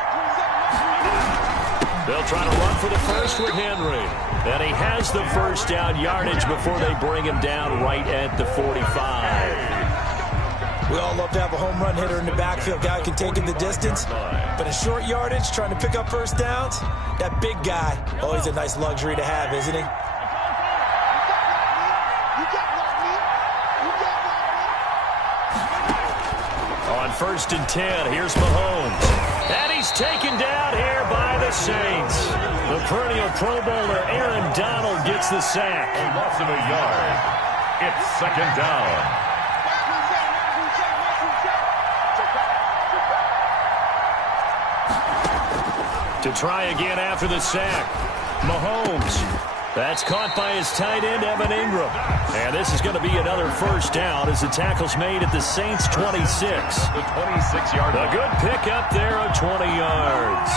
They'll try to run for the first with Henry. And he has the first down yardage before they bring him down right at the 45. We all love to have a home run hitter in the backfield. Guy can take it the distance. But in short yardage, trying to pick up first downs, that big guy, always a nice luxury to have, isn't he? On first and 10, here's Mahomes. And he's taken down here by the Saints. The perennial Pro Bowler Aaron Donald gets the sack. A loss of a yard. It's second down. To try again after the sack. Mahomes. That's caught by his tight end, Evan Ingram. And this is going to be another first down as the tackle's made at the Saints' 26. The 26-yard line. A good pickup there of 20 yards.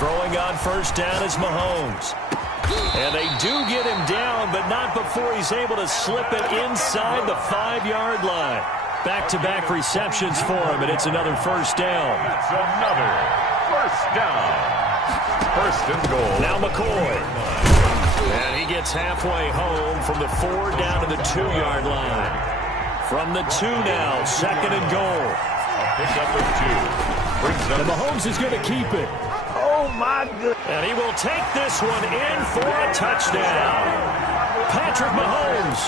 Throwing on first down is Mahomes. And they do get him down down, but not before he's able to slip it inside the 5-yard line. Back-to-back receptions for him, and it's another first down. That's another first down. First and goal. Now McCoy. And he gets halfway home from the 4 down to the 2-yard line. From the 2 now, second and goal. A pickup of 2. Brings up. And Mahomes is going to keep it. Oh, my goodness. And he will take this one in for a touchdown. Patrick Mahomes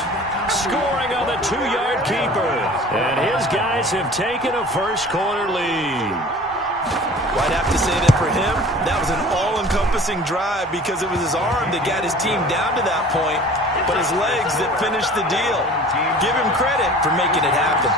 scoring on the 2-yard keeper. And his guys have taken a first-quarter lead. Well, I'd have to say that for him, that was an all-encompassing drive because it was his arm that got his team down to that point, but his legs that finished the deal. Give him credit for making it happen.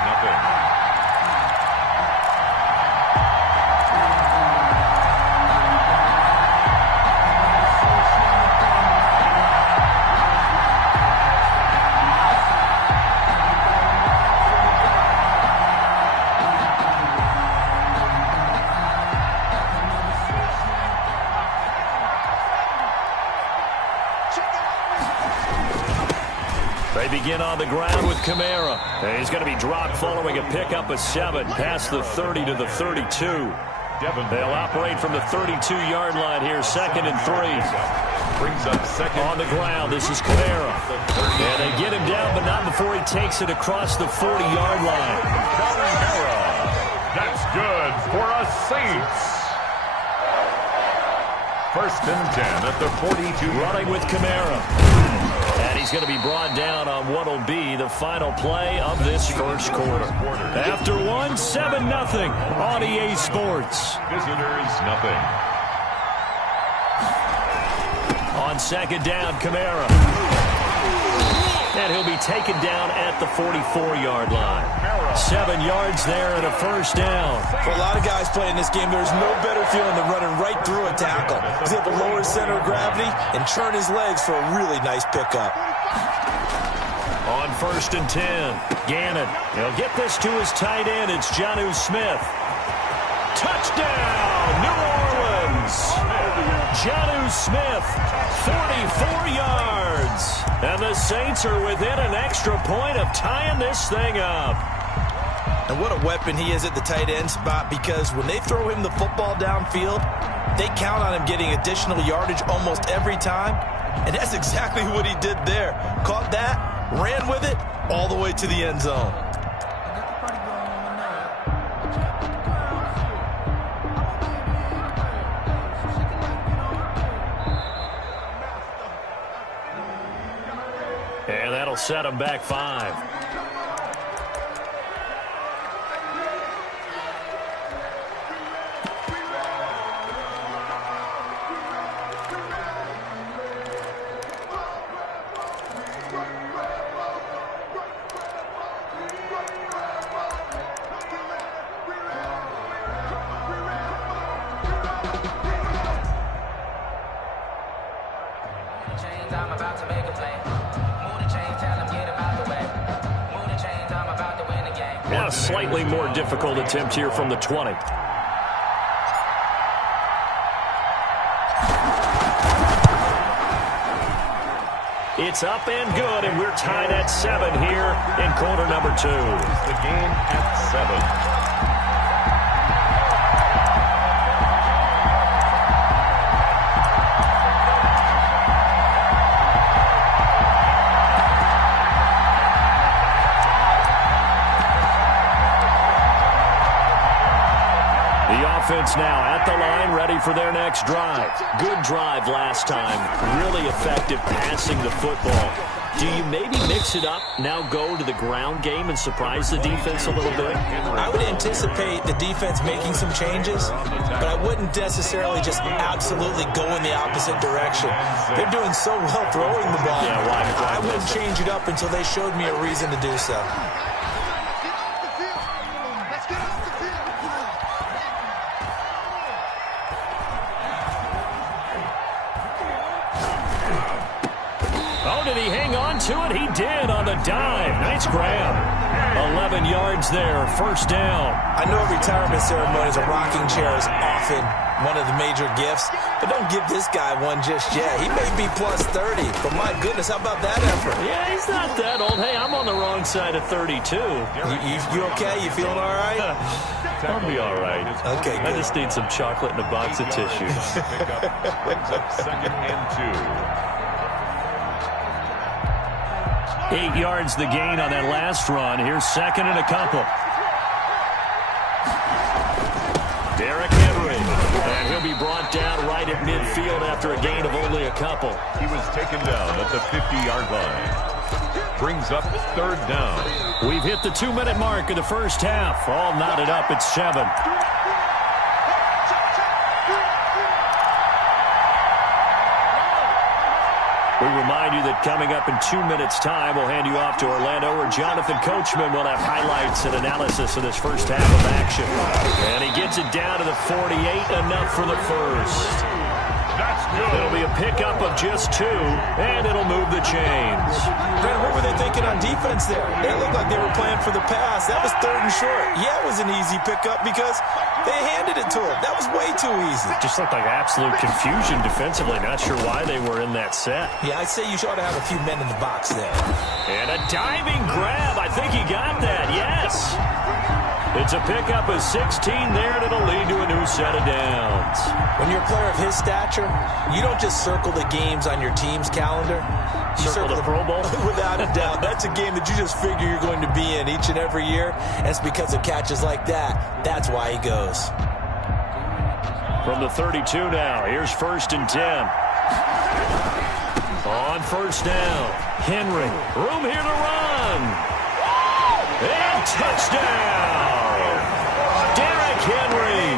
They begin on the ground with Kamara. And he's going to be dropped following a pickup of 7 past the 30 to the 32. They'll operate from the 32-yard line here, second and 3. Brings up second. On the ground, this is Kamara. And they get him down, but not before he takes it across the 40-yard line. Kamara. That's good for a Saints. First and 10 at the 42. Running with Kamara. And he's going to be brought down on what will be the final play of this first quarter. After 1, 7-0 on EA Sports. Visitors, nothing. On second down, Kamara. And he'll be taken down at the 44-yard line. 7 yards there and a first down. For a lot of guys playing this game, there's no better feeling than running right through a tackle. He's able to lower his center of gravity and turn his legs for a really nice pickup. On first and 10, Gannon. He'll get this to his tight end. It's Jonnu Smith. Touchdown, New Orleans. Jonnu Smith, 44 yards. And the Saints are within an extra point of tying this thing up. And what a weapon he is at the tight end spot, because when they throw him the football downfield, they count on him getting additional yardage almost every time. And that's exactly what he did there. Caught that, ran with it, all the way to the end zone. And that'll set him back 5. Yeah, a slightly more difficult attempt here from the 20. It's up and good, and we're tied at 7 here in quarter number 2. The game at 7. Offense now at the line, ready for their next drive. Good drive last time. Really effective passing the football. Do you maybe mix it up, now go to the ground game and surprise the defense a little bit? I would anticipate the defense making some changes, but I wouldn't necessarily just absolutely go in the opposite direction. They're doing so well throwing the ball. Yeah, why I wouldn't change it up until they showed me a reason to do so. Did he hang on to it? He did on the dive. Nice grab. 11 yards there, first down. I know retirement ceremonies, a rocking chair is often one of the major gifts. But don't give this guy one just yet. He may be plus 30, but my goodness, how about that effort? Yeah, he's not that old. Hey, I'm on the wrong side of 32. You okay? You feeling all right? I'll be all right. Okay, good. I just need some chocolate and a box of tissues. Brings up 2nd and 2. 8 yards the gain on that last run. Here's 2nd and a couple. Derrick Henry. And he'll be brought down right at midfield after a gain of only a couple. He was taken down at the 50-yard line. Brings up 3rd down. We've hit the 2-minute mark of the first half. All knotted up at 7. We remind you that coming up in 2 minutes' time, we'll hand you off to Orlando, where Jonathan Coachman will have highlights and analysis of this first half of action. And he gets it down to the 48, enough for the first. That's good. It'll be a pickup of just 2, and it'll move the chains. Brent, what were they thinking on defense there? They looked like they were playing for the pass. That was 3rd and short. Yeah, it was an easy pickup because they handed it to him. That was way too easy. Just looked like absolute confusion defensively. Not sure why they were in that set. Yeah, I'd say you ought to have a few men in the box there. And a diving grab. I think he got that. Yes. It's a pickup of 16 there, and it'll lead to a new set of downs. When you're a player of his stature, you don't just circle the games on your team's calendar. You circle the Pro Bowl? Without a doubt. That's a game that you just figure you're going to be in each and every year. And it's because of catches like that. That's why he goes. From the 32 now, here's 1st and 10. On 1st down, Henry. Room here to run. And touchdown! Derrick Henry,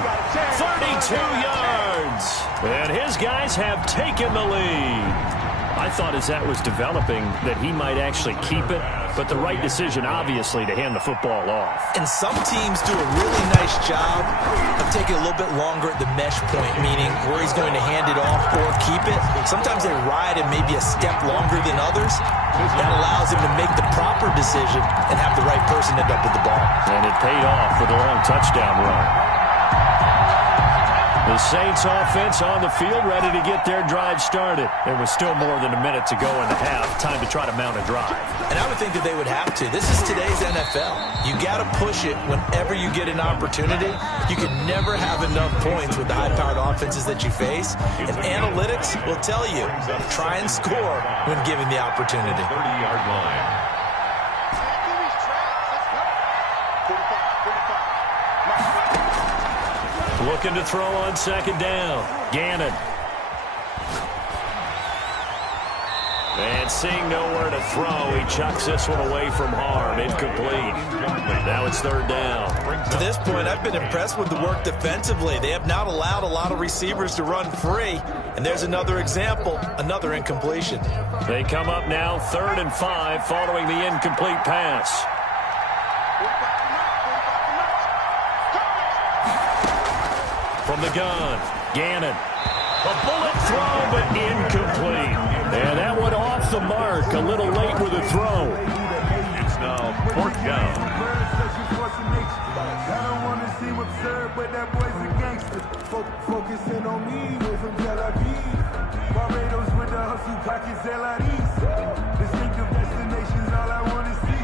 32 yards. And his guys have taken the lead. I thought as that was developing that he might actually keep it, but the right decision, obviously, to hand the football off. And some teams do a really nice job of taking a little bit longer at the mesh point, meaning where he's going to hand it off or keep it. Sometimes they ride it maybe a step longer than others. That allows him to make the proper decision and have the right person end up with the ball. And it paid off with a long touchdown run. The Saints offense on the field, ready to get their drive started. There was still more than a minute to go in the half. Time to try to mount a drive. And I would think that they would have to. This is today's NFL. You got to push it whenever you get an opportunity. You can never have enough points with the high-powered offenses that you face. And analytics will tell you, try and score when given the opportunity. 30-yard line. Looking to throw on 2nd down. Gannon. And seeing nowhere to throw, he chucks this one away from harm. Incomplete. Now it's 3rd down. To this point, I've been impressed with the work defensively. They have not allowed a lot of receivers to run free. And there's another example, another incompletion. They come up now 3rd and 5 following the incomplete pass. From the gun, Gannon. A bullet throw, but incomplete. And that one off the mark. A little late with a throw. It's now 4th down.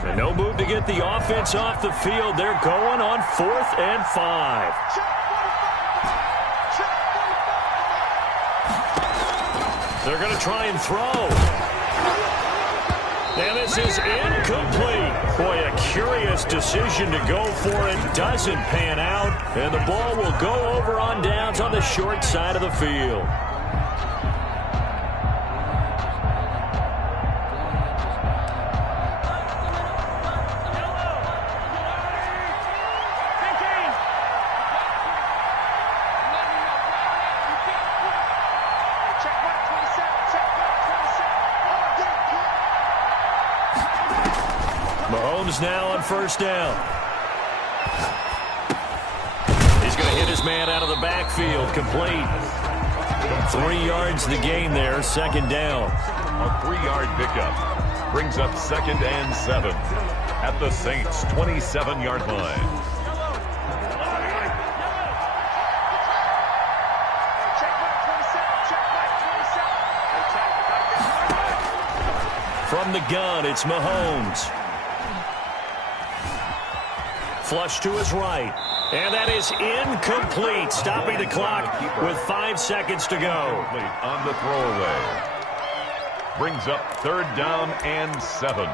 And no move to get the offense off the field. They're going on 4th and 5. They're going to try and throw. And this is incomplete. Boy, a curious decision to go for it. Doesn't pan out. And the ball will go over on downs on the short side of the field. Mahomes now on 1st down. He's going to hit his man out of the backfield. Complete. 3 yards the gain there. 2nd down. A 3-yard pickup. Brings up 2nd and 7 at the Saints' 27-yard line. From the gun, it's Mahomes. Flush to his right. And that is incomplete, stopping the clock with 5 seconds to go. On the throwaway. Brings up 3rd down and 7.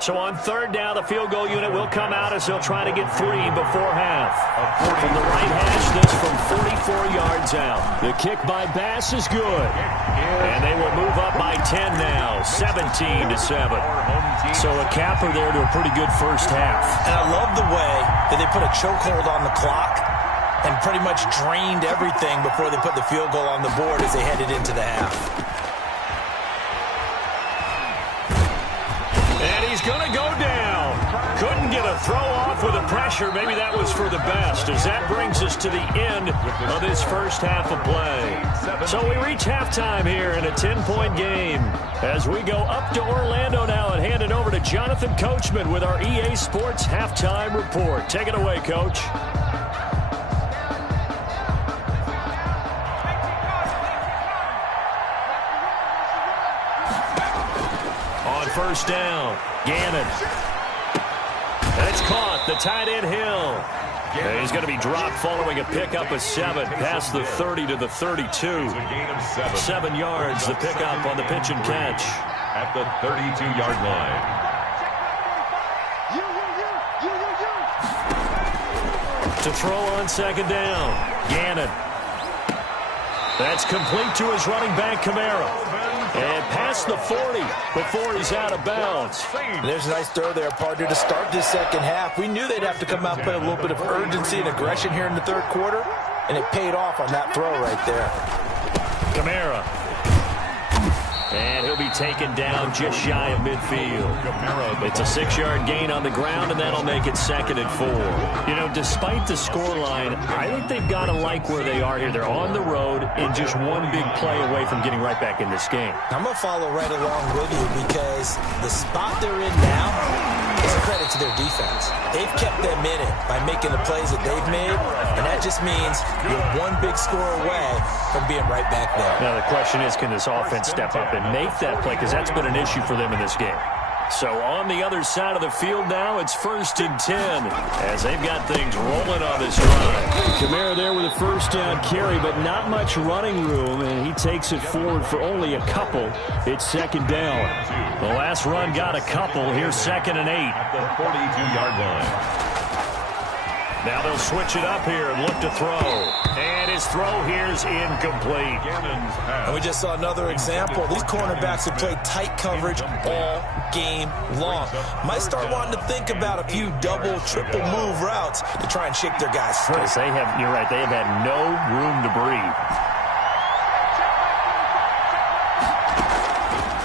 So on 3rd down, the field goal unit will come out as they'll try to get 3 before half. From the right hash, this from 44 yards out. The kick by Bass is good. And they will move up by 10 now, 17-7. So a capper there to a pretty good first half. And I love the way that they put a chokehold on the clock and pretty much drained everything before they put the field goal on the board as they headed into the half. And he's going to go down. Couldn't get a throw off with the pressure. Maybe that was for the best, as that brings us to the end of this first half of play. So we reach halftime here in a 10-point game as we go up to Orlando now and hand it over to Jonathan Coachman with our EA Sports Halftime Report. Take it away, Coach. On first down, Gannon. And it's caught, the tight end Hill. And he's going to be dropped following a pickup of 7 past the 30 to the 32. 7 yards, the pickup on the pitch and catch. At the 32-yard line. To throw on 2nd down, Gannon. That's complete to his running back, Kamara. And past the 40 before he's out of bounds. There's a nice throw there, partner, to start this second half. We knew they'd have to come out and play a little bit of urgency and aggression here in the 3rd quarter, and it paid off on that throw right there. Kamara. And he'll be taken down just shy of midfield. It's a 6-yard gain on the ground, and that'll make it 2nd and 4. You know, despite the scoreline, I think they've got to like where they are here. They're on the road and just one big play away from getting right back in this game. I'm going to follow right along with you because the spot they're in now is a credit to their defense. They've kept them in it by making the plays that they've made, and that just means you're one big score away from being right back there. Now, the question is, can this offense step up and make that play? Because that's been an issue for them in this game. So on the other side of the field now, it's 1st and 10 as they've got things rolling on this drive. Kamara there with a first down carry, but not much running room, and he takes it forward for only a couple. It's 2nd down. The last run got a couple. Here's 2nd and 8. At the 42-yard line. Now they'll switch it up here and look to throw. And his throw here is incomplete. And we just saw another example. These cornerbacks have played tight coverage all game long. Might start wanting to think about a few double, triple move routes to try and shake their guys free. You're right, they have had no room to breathe.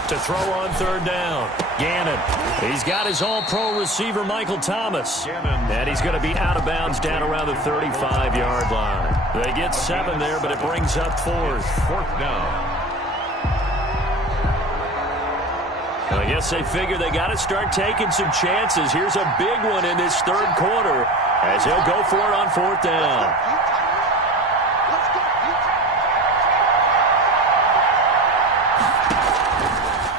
To throw on 3rd down, Gannon. He's got his all-pro receiver, Michael Thomas. And he's going to be out of bounds down around the 35-yard line. They get 7 there, but it brings up 4th. 4th down. I guess they figure they got to start taking some chances. Here's a big one in this 3rd quarter as he'll go for it on 4th down.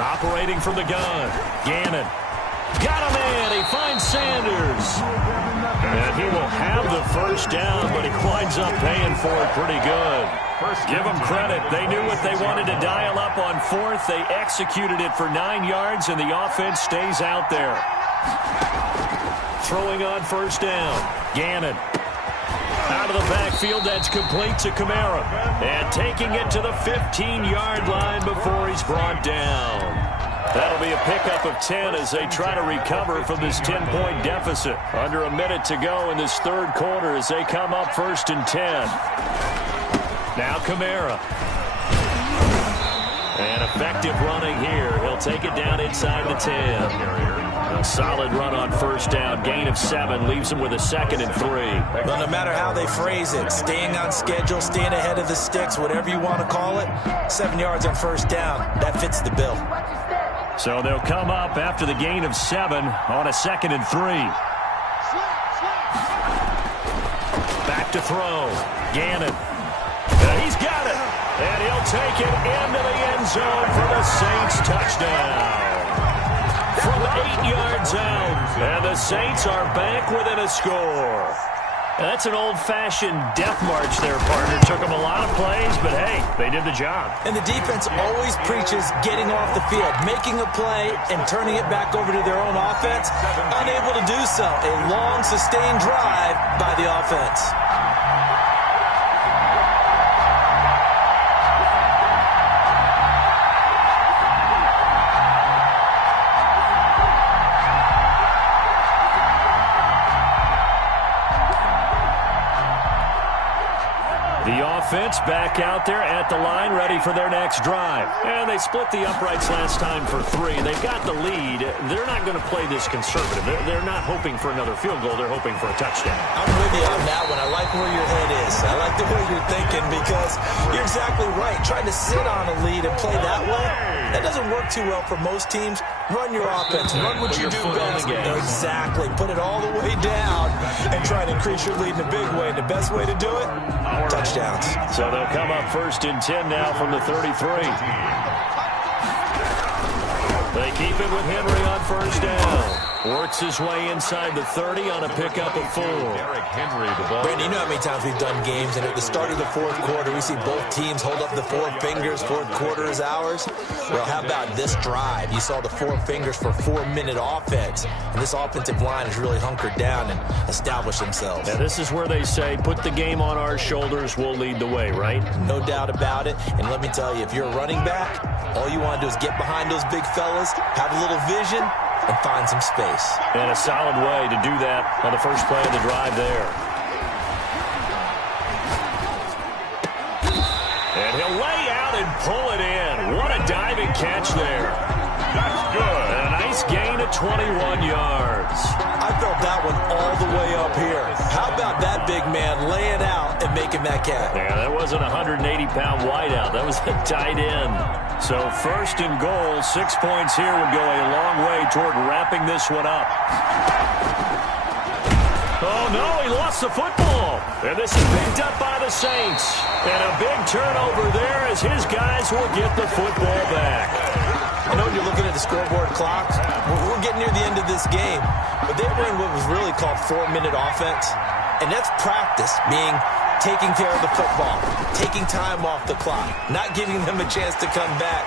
Operating from the gun, Gannon. Got a man. He finds Sanders. And he will have the first down, but he winds up paying for it pretty good. Give them credit. They knew what they wanted to dial up on 4th. They executed it for 9 yards, and the offense stays out there. Throwing on 1st down, Gannon. Out of the backfield, that's complete to Kamara. And taking it to the 15-yard line before he's brought down. That'll be a pickup of 10 as they try to recover from this 10-point deficit. Under a minute to go in this 3rd quarter as they come up 1st and 10. Now Kamara. And effective running here. He'll take it down inside the 10. A solid run on 1st down. Gain of 7 leaves him with a 2nd and 3. Well, no matter how they phrase it, staying on schedule, staying ahead of the sticks, whatever you want to call it, 7 yards on 1st down, that fits the bill. So they'll come up after the gain of 7 on a 2nd and 3. Back to throw. Gannon. He's got it. And he'll take it into the end zone for the Saints touchdown. From 8 yards out, and the Saints are back within a score. That's an old-fashioned death march there, partner. Took them a lot of plays, but hey, they did the job. And the defense always preaches getting off the field, making a play, and turning it back over to their own offense. Unable to do so. A long, sustained drive by the offense. The offense back out there at the line, ready for their next drive. And they split the uprights last time for 3. They've got the lead. They're not going to play this conservative. They're not hoping for another field goal. They're hoping for a touchdown. I'm with you on that one. I like where your head is. I like the way you're thinking because you're exactly right. Trying to sit on a lead and play that way, that doesn't work too well for most teams. Run your offense. Run what you do best. Exactly. Put it all the way down and try to increase your lead in a big way. And the best way to do it, touchdowns. So they'll come up 1st and 10 now from the 33. They keep it with Henry on 1st down. Works his way inside the 30 on a pickup of 4. Brandon, you know how many times we've done games, and at the start of the 4th quarter, we see both teams hold up the 4 fingers. 4th quarter is ours. Well, how about this drive? You saw the 4 fingers for 4-minute offense, and this offensive line has really hunkered down and established themselves. Now, this is where they say, put the game on our shoulders, we'll lead the way, right? No doubt about it. And let me tell you, if you're a running back, all you want to do is get behind those big fellas, have a little vision, and find some space. And a solid way to do that on the first play of the drive there. And he'll lay out and pull it in. What a diving catch there. That's good. And a nice gain of 21 yards. I felt that one all the way up here. How about that big man laying out and making that catch? Yeah, that wasn't a 180-pound wideout. That was a tight end. So 1st and goal, 6 points here would go a long way toward wrapping this one up. Oh, no, he lost the football. And this is picked up by the Saints. And a big turnover there as his guys will get the football back. I know when you're looking at the scoreboard clock, we're getting near the end of this game. But they were in what was really called 4-minute offense. And that's practice, being taking care of the football, taking time off the clock, not giving them a chance to come back.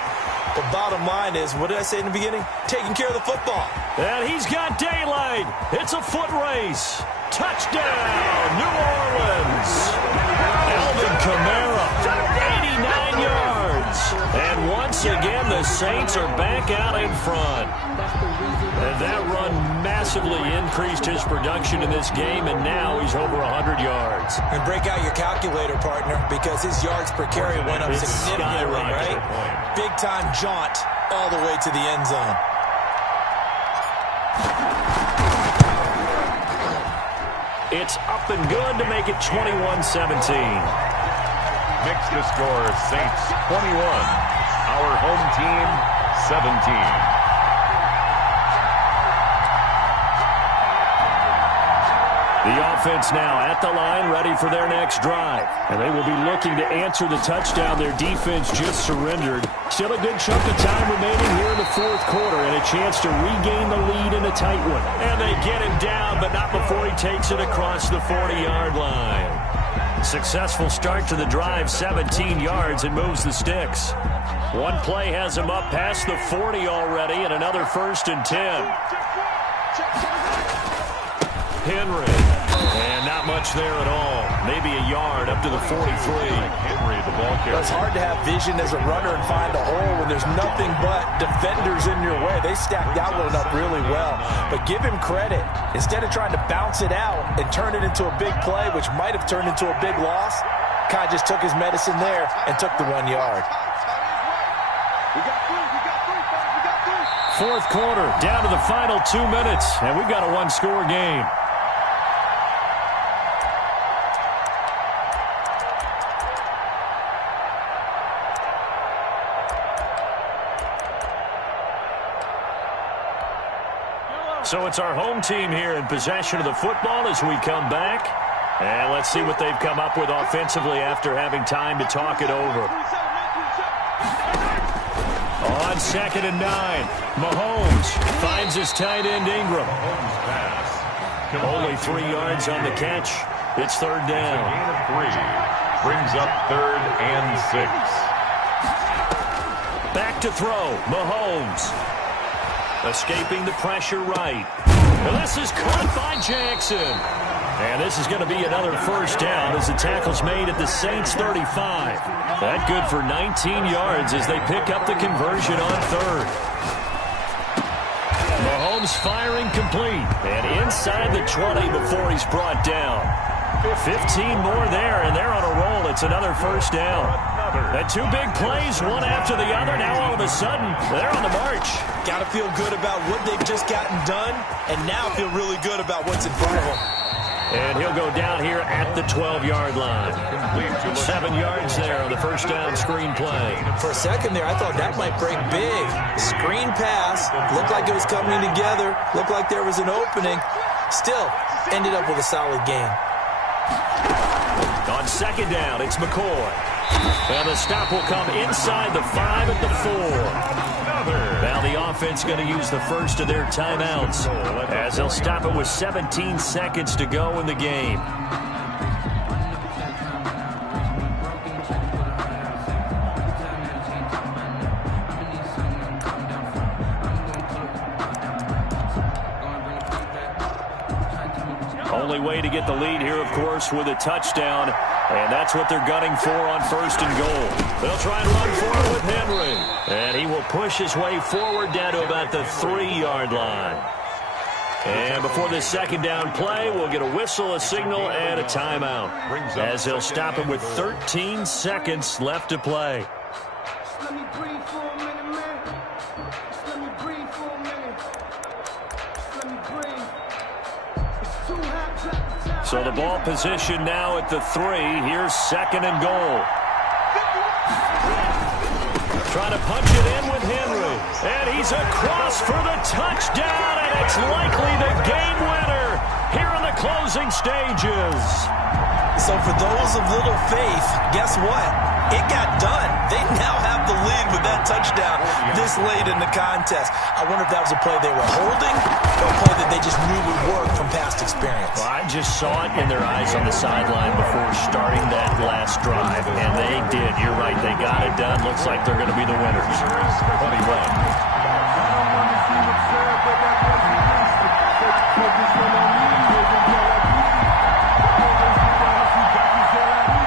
But bottom line is, what did I say in the beginning? Taking care of the football. And he's got daylight. It's a foot race. Touchdown, New Orleans. Alvin Kamara, 89 yards. And once again, the Saints are back out in front. And that run massively increased his production in this game, and now he's over 100 yards. And break out your calculator, partner, because his yards per carry went up significantly, right? Big-time jaunt all the way to the end zone. It's up and good to make it 21-17. Makes the score Saints 21. Our home team 17. The offense now at the line, ready for their next drive. And they will be looking to answer the touchdown their defense just surrendered. Still a good chunk of time remaining here in the 4th quarter and a chance to regain the lead in a tight one. And they get him down, but not before he takes it across the 40-yard line. Successful start to the drive, 17 yards, and moves the sticks. One play has him up past the 40 already, and another 1st and 10. Henry. And not much there at all. Maybe a yard up to the 43. Henry, the ball carrier. It's hard to have vision as a runner and find a hole when there's nothing but defenders in your way. They stacked that one up really well. But give him credit. Instead of trying to bounce it out and turn it into a big play, which might have turned into a big loss, kind of just took his medicine there and took the 1 yard. 4th quarter, down to the final 2 minutes, and we've got a one-score game. So it's our home team here in possession of the football as we come back. And let's see what they've come up with offensively after having time to talk it over. On 2nd and 9, Mahomes finds his tight end Ingram. Only 3 yards on the catch. It's 3rd down. Gain of 3 brings up 3rd and 6. Back to throw, Mahomes. Escaping the pressure right. And this is caught by Jackson. And this is going to be another 1st down as the tackle's made at the Saints' 35. That good for 19 yards as they pick up the conversion on 3rd. Mahomes firing complete. And inside the 20 before he's brought down. 15 more there, and they're on a roll. It's another 1st down. And 2 big plays, one after the other. Now all of a sudden, they're on the march. Got to feel good about what they've just gotten done, and now feel really good about what's in front of them. And he'll go down here at the 12-yard line. 7 yards there on the 1st down screen play. For a second there, I thought that might break big. Screen pass. Looked like it was coming together. Looked like there was an opening. Still, ended up with a solid game. On 2nd down, it's McCoy. And the stop will come inside the 5 at the 4. Now the offense going to use the first of their timeouts as they'll stop it with 17 seconds to go in the game. Only way to get the lead here, of course, with a touchdown. And that's what they're gunning for on 1st and goal. They'll try and run for it with Henry. And he will push his way forward down to about the 3-yard line. And before this 2nd down play, we'll get a whistle, a signal, and a timeout. As they'll stop it with 13 seconds left to play. Let me breathe for a minute, man. Let me breathe for a minute. Let me breathe. It's too hot. So the ball position now at the 3. Here's 2nd and goal. Trying to punch it in with Henry. And he's across for the touchdown, and it's likely the game winner here in the closing stages. So for those of little faith, guess what? It got done. They now have the lead with that touchdown this late in the contest. I wonder if that was a play they were holding or a play that they just knew would work from past experience. Well, I just saw it in their eyes on the sideline before starting that last drive, and they did. You're right. They got it done. Looks like they're going to be the winners. 21.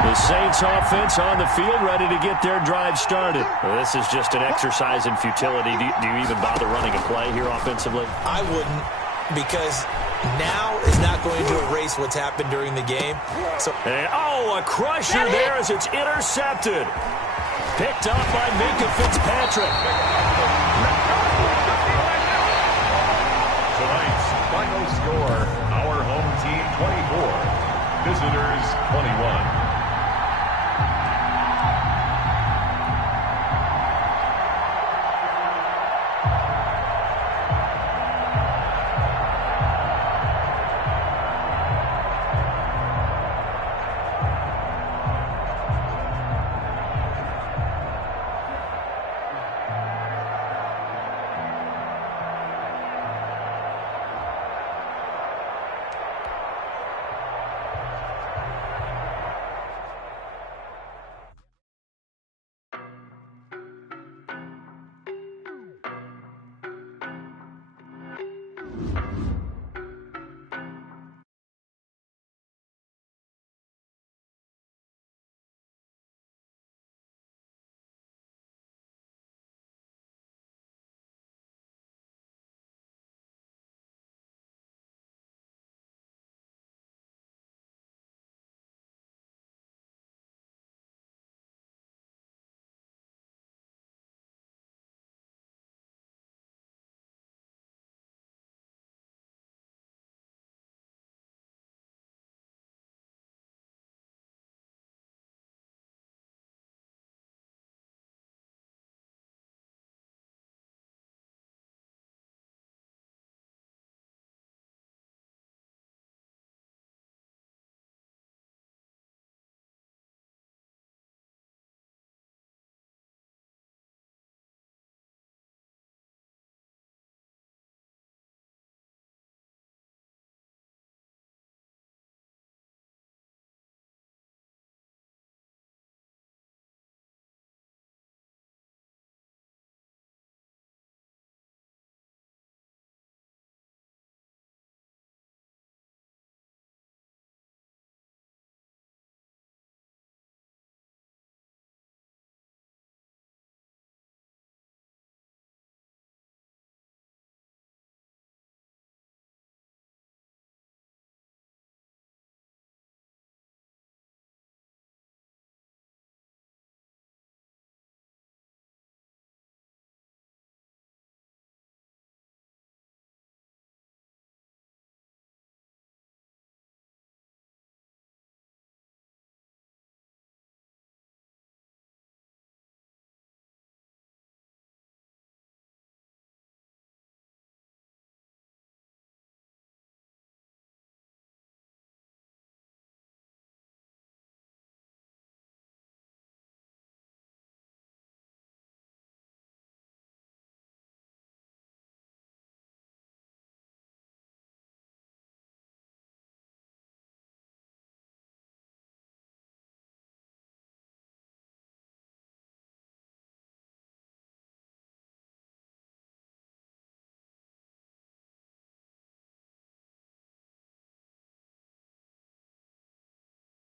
The Saints offense on the field, ready to get their drive started. Well, this is just an exercise in futility. Do you even bother running a play here offensively? I wouldn't, because now is not going to erase what's happened during the game. So, and, a crusher there as it's intercepted. Picked up by Minkah Fitzpatrick. Tonight's final score, our home team 24, visitors 21.